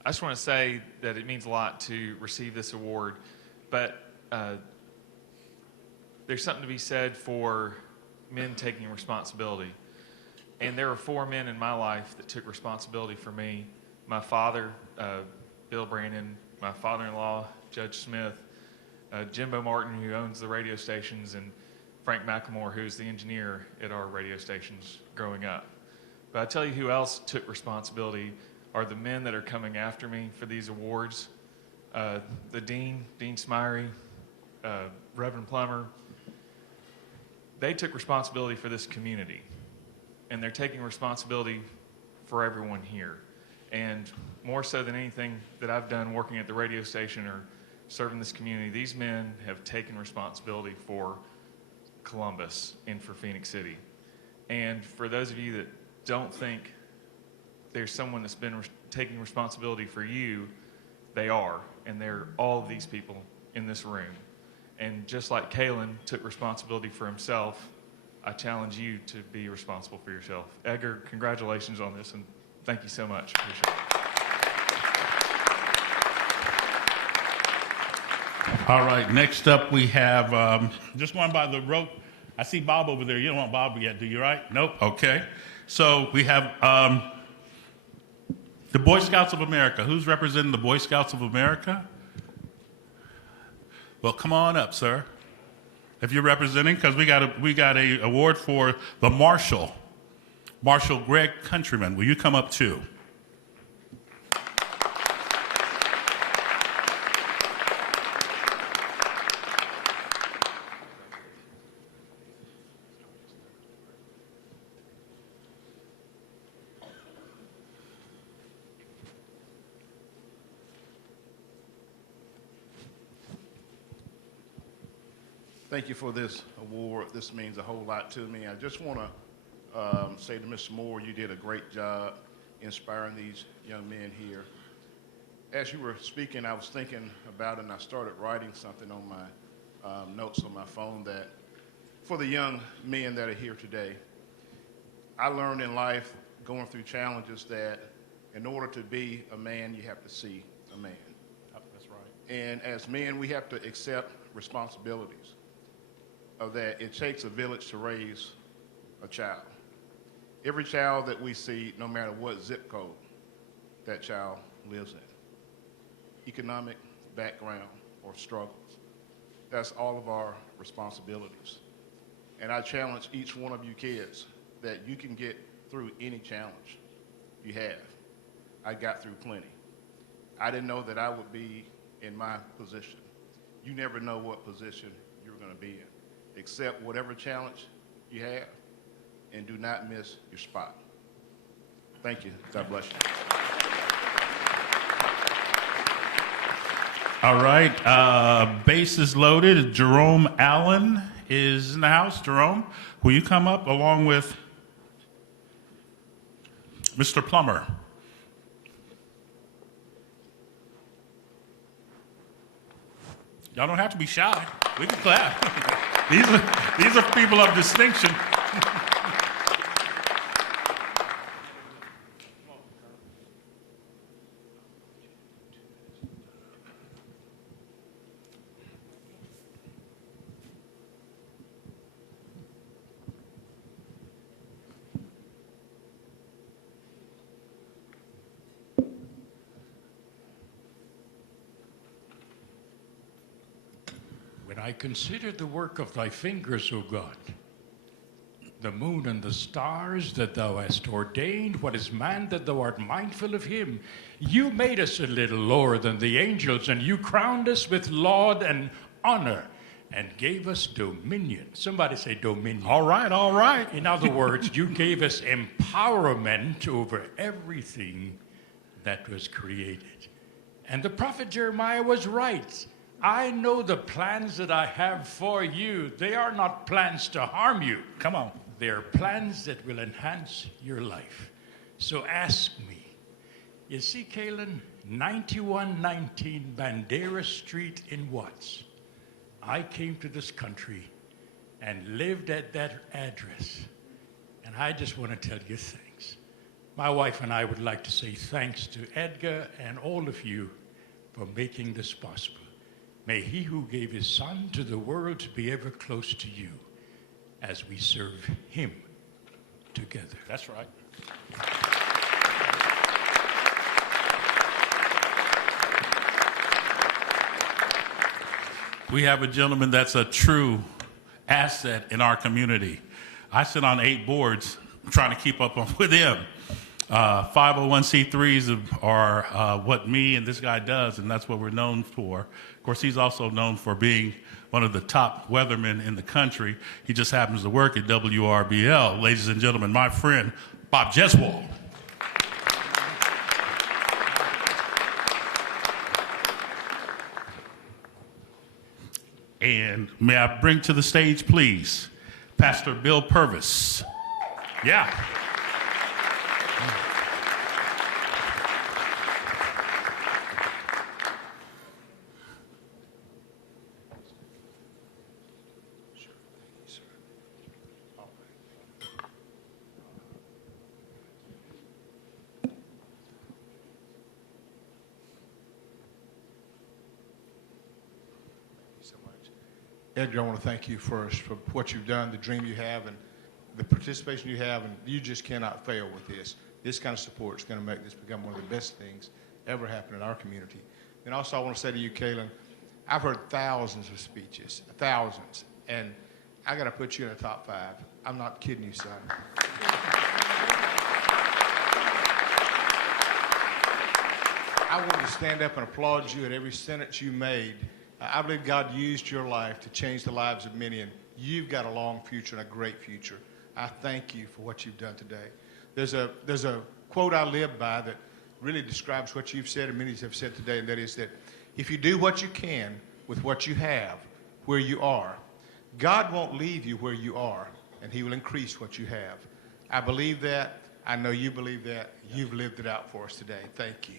just want to say that it means a lot to receive this award, but there's something to be said for men taking responsibility. And there are 4 men in my life that took responsibility for me. My father, Bill Brandon, my father-in-law, Judge Smith, Jimbo Martin, who owns the radio stations, and Frank McLemore, who's the engineer at our radio stations growing up. But I tell you who else took responsibility are the men that are coming after me for these awards. The Dean Smyrie, Reverend Plummer. They took responsibility for this community, and they're taking responsibility for everyone here. And more so than anything that I've done working at the radio station or serving this community, these men have taken responsibility for Columbus and for Phoenix City. And for those of you that don't think there's someone that's been taking responsibility for you, they are. And they're all of these people in this room. And just like Kalen took responsibility for himself, I challenge you to be responsible for yourself. Edgar, congratulations on this, and thank you so much. Appreciate it. All right, next up we have just one by the rope. I see Bob over there. You don't want Bob yet, do you, right? Nope, okay. So we have the Boy Scouts of America. Who's representing the Boy Scouts of America? Well, come on up, sir. If you're representing, because we got a award for the Marshal Greg Countryman. Will you come up too? Thank you for this award. This means a whole lot to me. I just want to say to Mr. Moore, you did a great job inspiring these young men here. As you were speaking, I was thinking about it, and I started writing something on my notes on my phone that for the young men that are here today, I learned in life going through challenges that in order to be a man, you have to see a man. That's right. And as men, we have to accept responsibilities of that it takes a village to raise a child. Every child that we see, no matter what zip code that child lives in, economic background or struggles, that's all of our responsibilities. And I challenge each one of you kids that you can get through any challenge you have. I got through plenty. I didn't know that I would be in my position. You never know what position you're going to be in. Accept whatever challenge you have and do not miss your spot. Thank you. God bless you. All right. Base is loaded. Jerome Allen is in the house. Jerome, will you come up along with Mr. Plummer? Y'all don't have to be shy. We can clap. These are people of distinction. When I consider the work of thy fingers, O God, the moon and the stars that thou hast ordained, what is man that thou art mindful of him? You made us a little lower than the angels, and you crowned us with laud and honor and gave us dominion. Somebody say dominion. All right, all right. In other words, you gave us empowerment over everything that was created. And the prophet Jeremiah was right. I know the plans that I have for you. They are not plans to harm you. Come on. They are plans that will enhance your life. So ask me. You see, Kalen, 9119 Bandera Street in Watts. I came to this country and lived at that address. And I just want to tell you thanks. My wife and I would like to say thanks to Edgar and all of you for making this possible. May he who gave his son to the world be ever close to you as we serve him together. That's right. We have a gentleman that's a true asset in our community. I sit on 8 boards trying to keep up with him. 501c3s are what me and this guy does, and that's what we're known for. Of course, he's also known for being one of the top weathermen in the country. He just happens to work at WRBL. Ladies and gentlemen, my friend, Bob Jeswald. And may I bring to the stage, please, Pastor Bill Purvis. Yeah. Edgar, I want to thank you first for what you've done, the dream you have, and the participation you have, and you just cannot fail with this. This kind of support is going to make this become one of the best things ever happen in our community. And also I want to say to you, Kalen, I've heard thousands of speeches, thousands, and I got to put you in the top 5. I'm not kidding you, son. I want to stand up and applaud you at every sentence you made. I believe God used your life to change the lives of many, and you've got a long future and a great future. I thank you for what you've done today. There's a quote I live by that really describes what you've said and many have said today, and that is that if you do what you can with what you have where you are, God won't leave you where you are, and he will increase what you have. I believe that. I know you believe that. You've lived it out for us today. Thank you.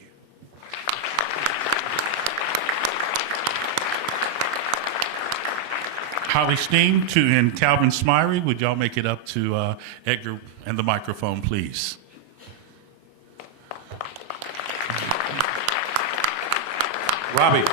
Holly Steen and Calvin Smyrie, would y'all make it up to Edgar and the microphone, please? Robbie.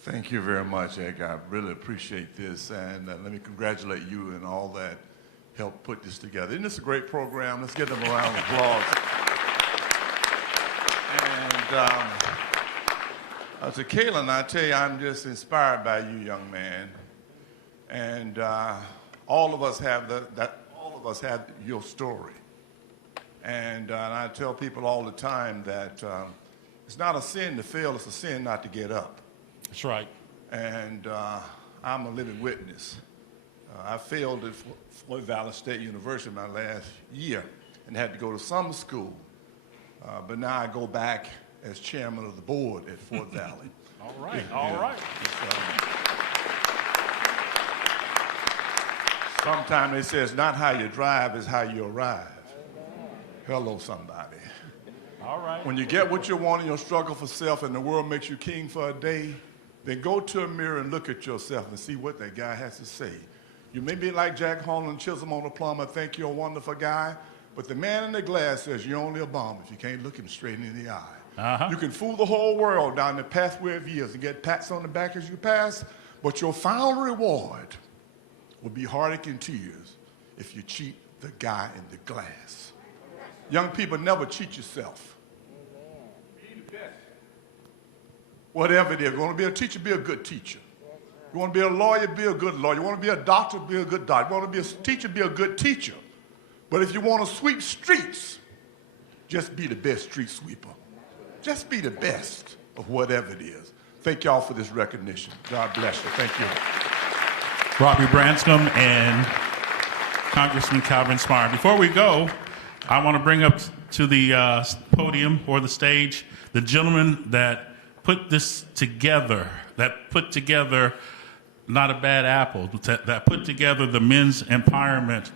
Thank you very much, Edgar. I really appreciate this, and let me congratulate you and all that helped put this together. Isn't this a great program? Let's give them a round of applause. And to Kalen, I tell you, I'm just inspired by you, young man. And all of us have of us have your story. And I tell people all the time that it's not a sin to fail, it's a sin not to get up. That's right. And I'm a living witness. I failed at Fort Valley State University my last year and had to go to summer school. But now I go back as chairman of the board at Fort Valley. All right, all right. Sometimes they say it's not how you drive, it's how you arrive. Hello, somebody. All right. When you get what you want in your struggle for self and the world makes you king for a day, then go to a mirror and look at yourself and see what that guy has to say. You may be like Jack Holland Chisholm on the Plumber, think you're a wonderful guy, but the man in the glass says you're only a bum if you can't look him straight in the eye. You can fool the whole world down the pathway of years and get pats on the back as you pass, but your final reward will be heartache and tears if you cheat the guy in the glass. Young people, never cheat yourself. Whatever it is, you want to be a teacher, be a good teacher. You want to be a lawyer, be a good lawyer. You want to be a doctor, be a good doctor. You want to be a teacher, be a good teacher. But if you want to sweep streets, just be the best street sweeper. Just be the best of whatever it is. Thank y'all for this recognition. God bless you. Thank you. Robbie Branscombe and Congressman Calvin Smart. Before we go, I want to bring up to the podium or the stage the gentleman that put this together, Not a Bad Apple, that put together the men's empowerment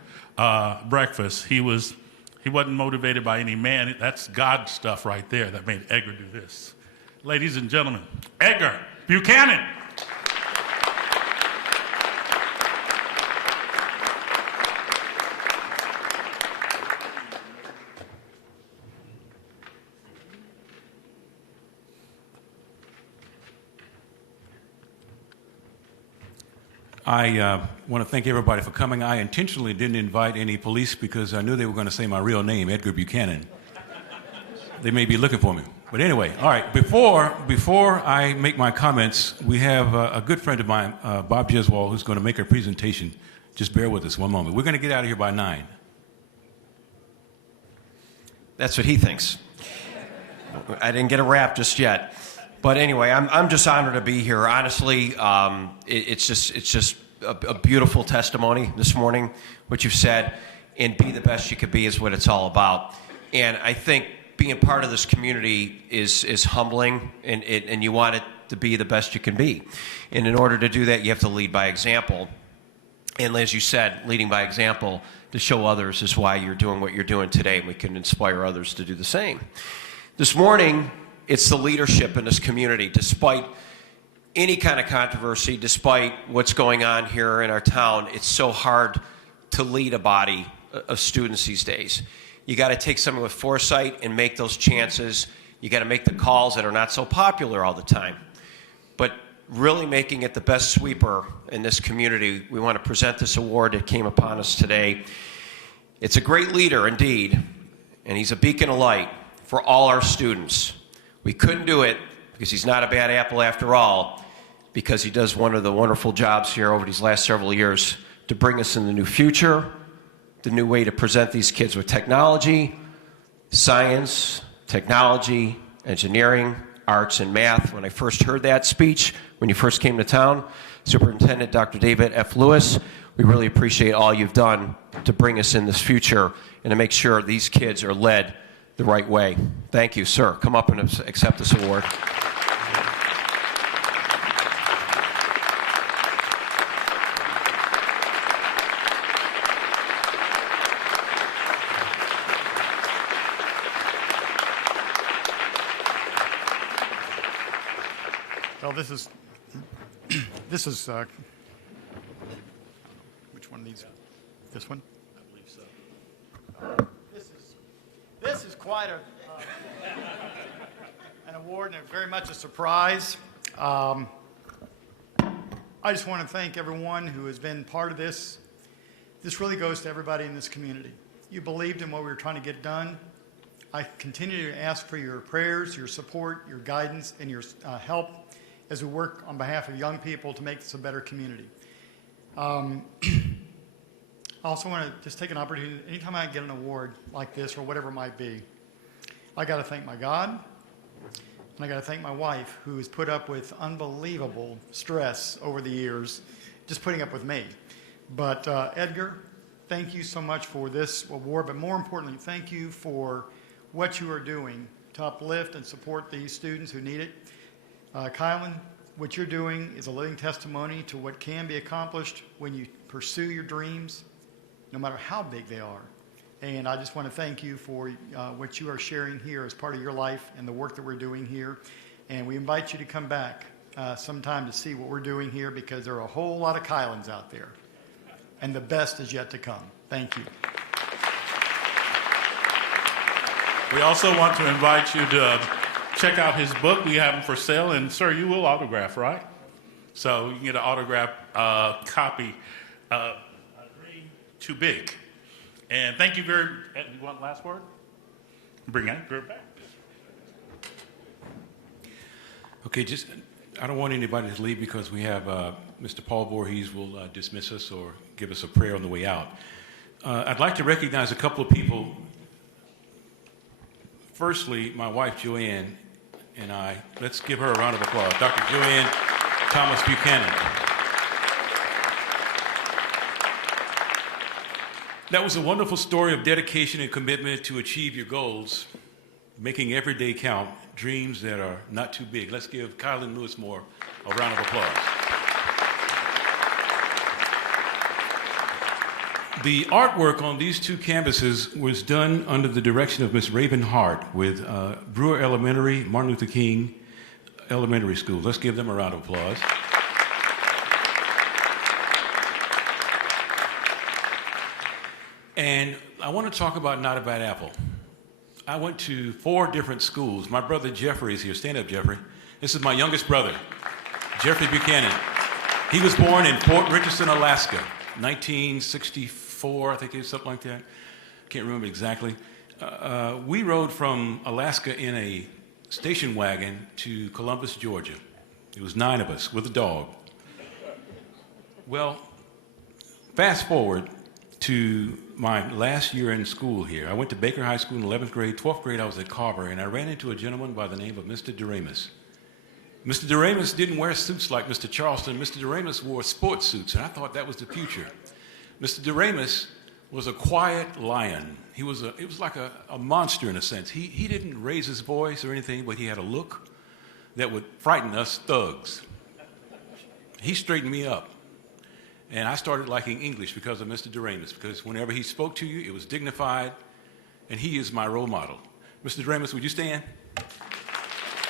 breakfast. He wasn't motivated by any man. That's God stuff right there that made Edgar do this. Ladies and gentlemen, Edgar Buchanan. I want to thank everybody for coming. I intentionally didn't invite any police because I knew they were going to say my real name, Edgar Buchanan. They may be looking for me. But anyway, all right, before I make my comments, we have a good friend of mine, Bob Jeswald, who's going to make a presentation. Just bear with us one moment. We're going to get out of here by 9. That's what he thinks. I didn't get a rap just yet. But anyway, I'm just honored to be here. Honestly, it's just a beautiful testimony this morning, what you've said, and be the best you could be is what it's all about. And I think being part of this community is humbling, and you want it to be the best you can be. And in order to do that, you have to lead by example. And as you said, leading by example to show others is why you're doing what you're doing today, and we can inspire others to do the same. This morning, it's the leadership in this community. Despite any kind of controversy, despite what's going on here in our town, it's so hard to lead a body of students these days. You got to take something with foresight and make those chances. You got to make the calls that are not so popular all the time. But really making it the best sweeper in this community, we want to present this award that came upon us today. It's a great leader indeed, and he's a beacon of light for all our students. We couldn't do it because he's not a bad apple after all, because he does one of the wonderful jobs here over these last several years to bring us in the new future, the new way to present these kids with technology, science, technology, engineering, arts, and math. When I first heard that speech, when you first came to town, Superintendent Dr. David F. Lewis, we really appreciate all you've done to bring us in this future and to make sure these kids are led the right way. Thank you, sir. Come up and accept this award. Well, this is which one of these? This one? I believe so. This is quite an award and very much a surprise. I just want to thank everyone who has been part of this. This really goes to everybody in this community. You believed in what we were trying to get done. I continue to ask for your prayers, your support, your guidance, and your help as we work on behalf of young people to make this a better community. I also want to just take an opportunity, anytime I get an award like this or whatever it might be, I got to thank my God, and I got to thank my wife, who has put up with unbelievable stress over the years, just putting up with me. But Edgar, thank you so much for this award, but more importantly, thank you for what you are doing to uplift and support these students who need it. Kylan, what you're doing is a living testimony to what can be accomplished when you pursue your dreams, no matter how big they are. And I just want to thank you for what you are sharing here as part of your life and the work that we're doing here. And we invite you to come back sometime to see what we're doing here, because there are a whole lot of Kylans out there. And the best is yet to come. Thank you. We also want to invite you to check out his book. We have him for sale. And, sir, you will autograph, right? So you can get an autograph copy. Too big. And thank you very much. You want last word? Bring it back. Okay, I don't want anybody to leave, because we have Mr. Paul Voorhees will dismiss us or give us a prayer on the way out. I'd like to recognize a couple of people. Firstly, my wife Joanne and I. Let's give her a round of applause. Dr. Joanne Thomas Buchanan. That was a wonderful story of dedication and commitment to achieve your goals, making every day count, dreams that are not too big. Let's give Kylan Lewismore a round of applause. The artwork on these two canvases was done under the direction of Miss Raven Hart with Brewer Elementary, Martin Luther King Elementary School. Let's give them a round of applause. And I want to talk about Not a Bad Apple. I went to 4 different schools. My brother Jeffrey is here. Stand up, Jeffrey. This is my youngest brother, Jeffrey Buchanan. He was born in Fort Richardson, Alaska, 1964, I think it was something like that. Can't remember exactly. We rode from Alaska in a station wagon to Columbus, Georgia. It was 9 of us with a dog. Well, fast forward to my last year in school here. I went to Baker High School in 11th grade. 12th grade, I was at Carver, and I ran into a gentleman by the name of Mr. Doremus. Mr. Doremus didn't wear suits like Mr. Charleston. Mr. Doremus wore sports suits, and I thought that was the future. Mr. Doremus was a quiet lion. It was like a monster in a sense. He didn't raise his voice or anything, but he had a look that would frighten us thugs. He straightened me up. And I started liking English because of Mr. Doremus, because whenever he spoke to you, it was dignified, and he is my role model. Mr. Doremus, would you stand?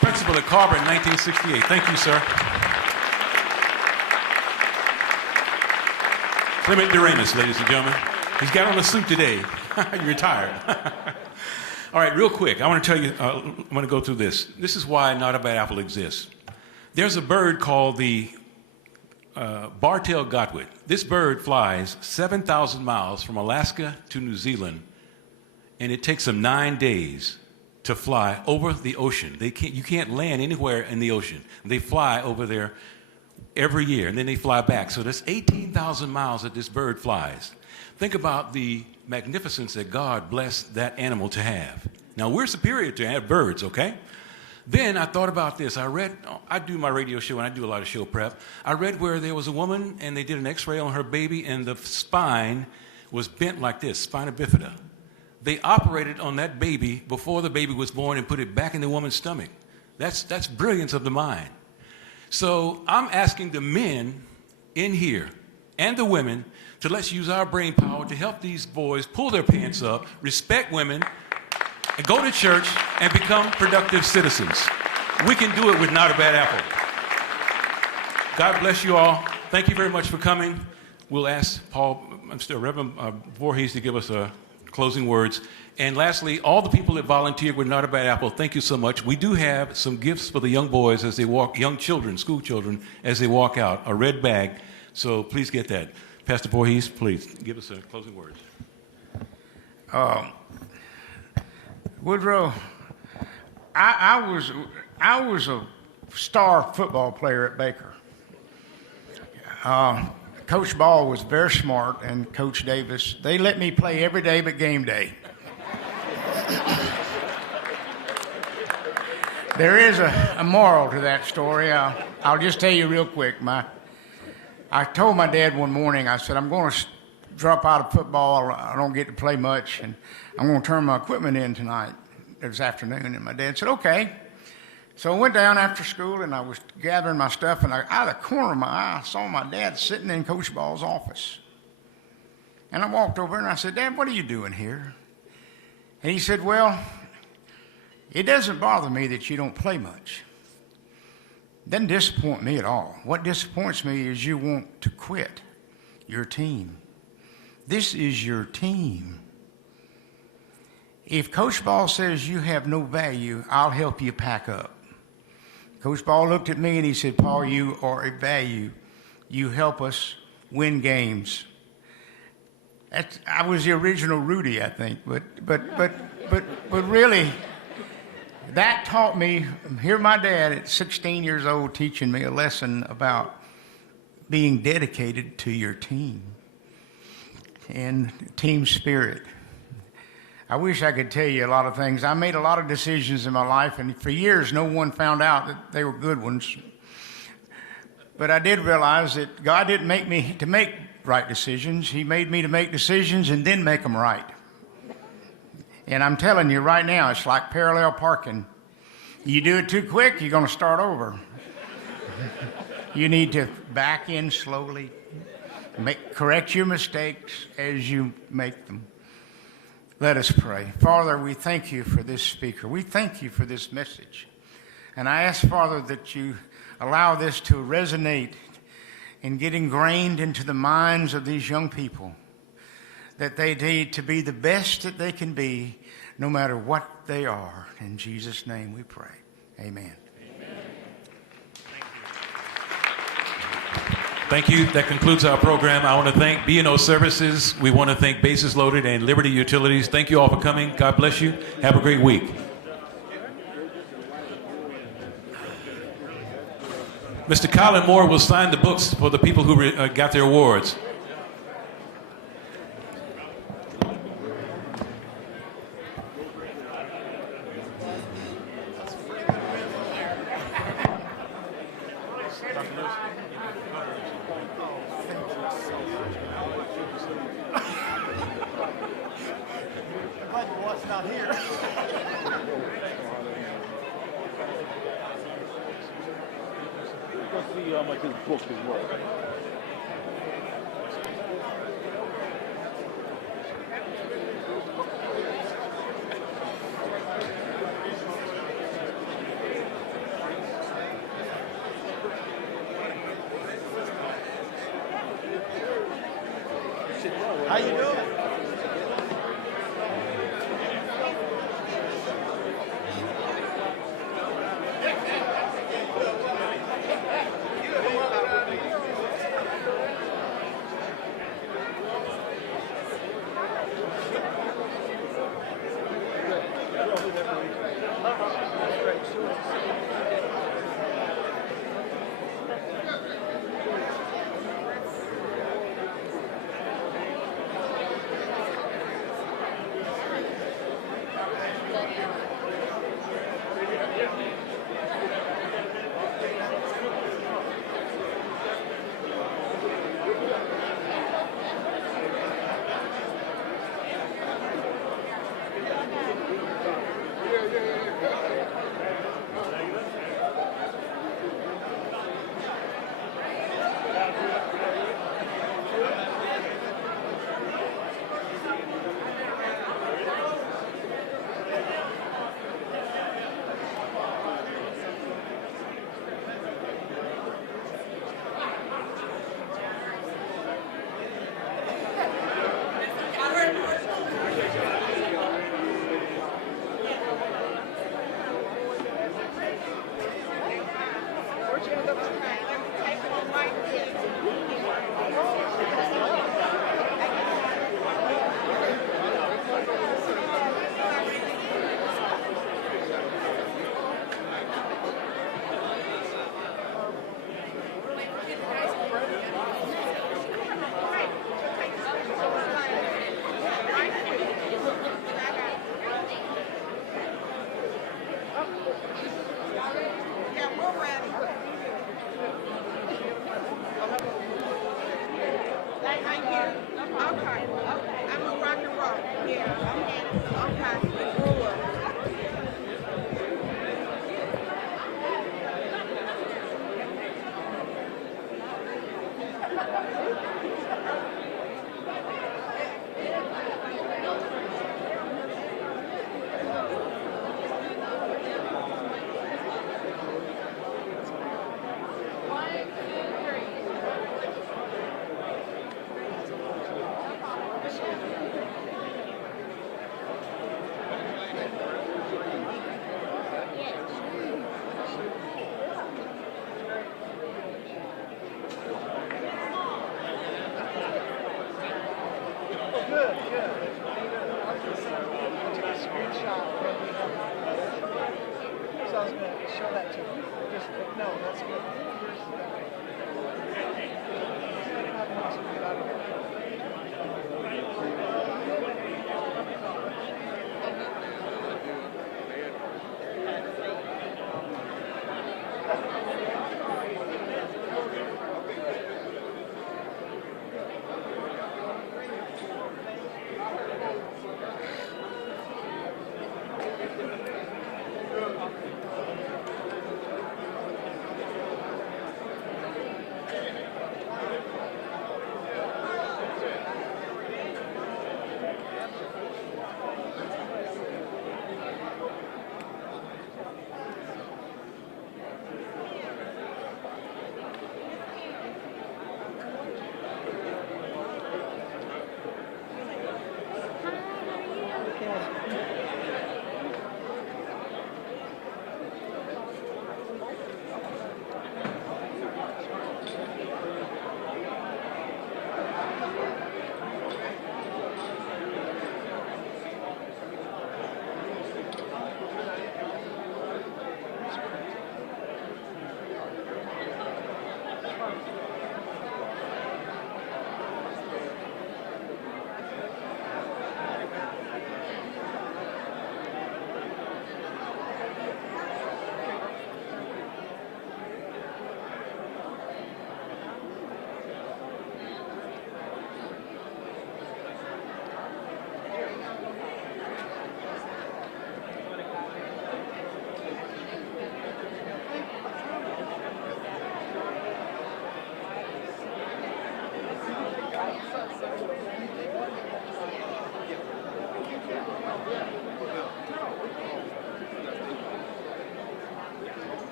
Principal at Carver in 1968. Thank you, sir. Clement Doremus, ladies and gentlemen. He's got on a suit today. You're retired. All right, real quick, I want to tell you, I'm going to go through this. This is why Not a Bad Apple exists. There's a bird called the bar-tailed godwit. This bird flies 7,000 miles from Alaska to New Zealand, and it takes them 9 days to fly over the ocean. You can't land anywhere in the ocean. They fly over there every year, and then they fly back. So that's 18,000 miles that this bird flies. Think about the magnificence that God blessed that animal to have. Now, we're superior to have birds, okay? Then I thought about this. I do my radio show, and I do a lot of show prep. I read where there was a woman, and they did an x-ray on her baby, and the spine was bent like this, spina bifida. They operated on that baby before the baby was born and put it back in the woman's stomach. That's brilliance of the mind. So I'm asking the men in here and the women to let's use our brain power to help these boys pull their pants up, respect women, and go to church and become productive citizens. We can do it with Not a Bad Apple. God bless you all. Thank you very much for coming. We'll ask Reverend Voorhees to give us closing words. And lastly, all the people that volunteered with Not a Bad Apple, thank you so much. We do have some gifts for the young boys as they walk, young children, school children, as they walk out, a red bag. So please get that. Pastor Voorhees, please give us closing words. Woodrow, I was a star football player at Baker. Coach Ball was very smart, and Coach Davis, they let me play every day but game day. There is a moral to that story. I'll just tell you real quick. I told my dad one morning, I said, I'm going to drop out of football. I don't get to play much, and I'm going to turn my equipment in tonight, this afternoon. And my dad said, okay. So I went down after school, and I was gathering my stuff, and out of the corner of my eye, I saw my dad sitting in Coach Ball's office. And I walked over, and I said, Dad, what are you doing here? And he said, well, it doesn't bother me that you don't play much. It doesn't disappoint me at all. What disappoints me is you want to quit your team. This is your team. If Coach Ball says you have no value, I'll help you pack up. Coach Ball looked at me and he said, Paul, you are a value. You help us win games. I was the original Rudy, I think, but really, that taught me. Here, my dad at 16 years old teaching me a lesson about being dedicated to your team and team spirit. I wish I could tell you a lot of things. I made a lot of decisions in my life, and for years, no one found out that they were good ones. But I did realize that God didn't make me to make right decisions. He made me to make decisions and then make them right. And I'm telling you right now, it's like parallel parking. You do it too quick, you're going to start over. You need to back in slowly, correct your mistakes as you make them. Let us pray. Father, we thank you for this speaker. We thank you for this message. And I ask, Father, that you allow this to resonate and get ingrained into the minds of these young people, that they need to be the best that they can be, no matter what they are. In Jesus' name we pray. Amen. Thank you. That concludes our program. I want to thank B&O Services. We want to thank Bases Loaded and Liberty Utilities. Thank you all for coming. God bless you. Have a great week. Mr. Colin Moore will sign the books for the people who got their awards. See how much his book is worth. How you doing? No, that's good.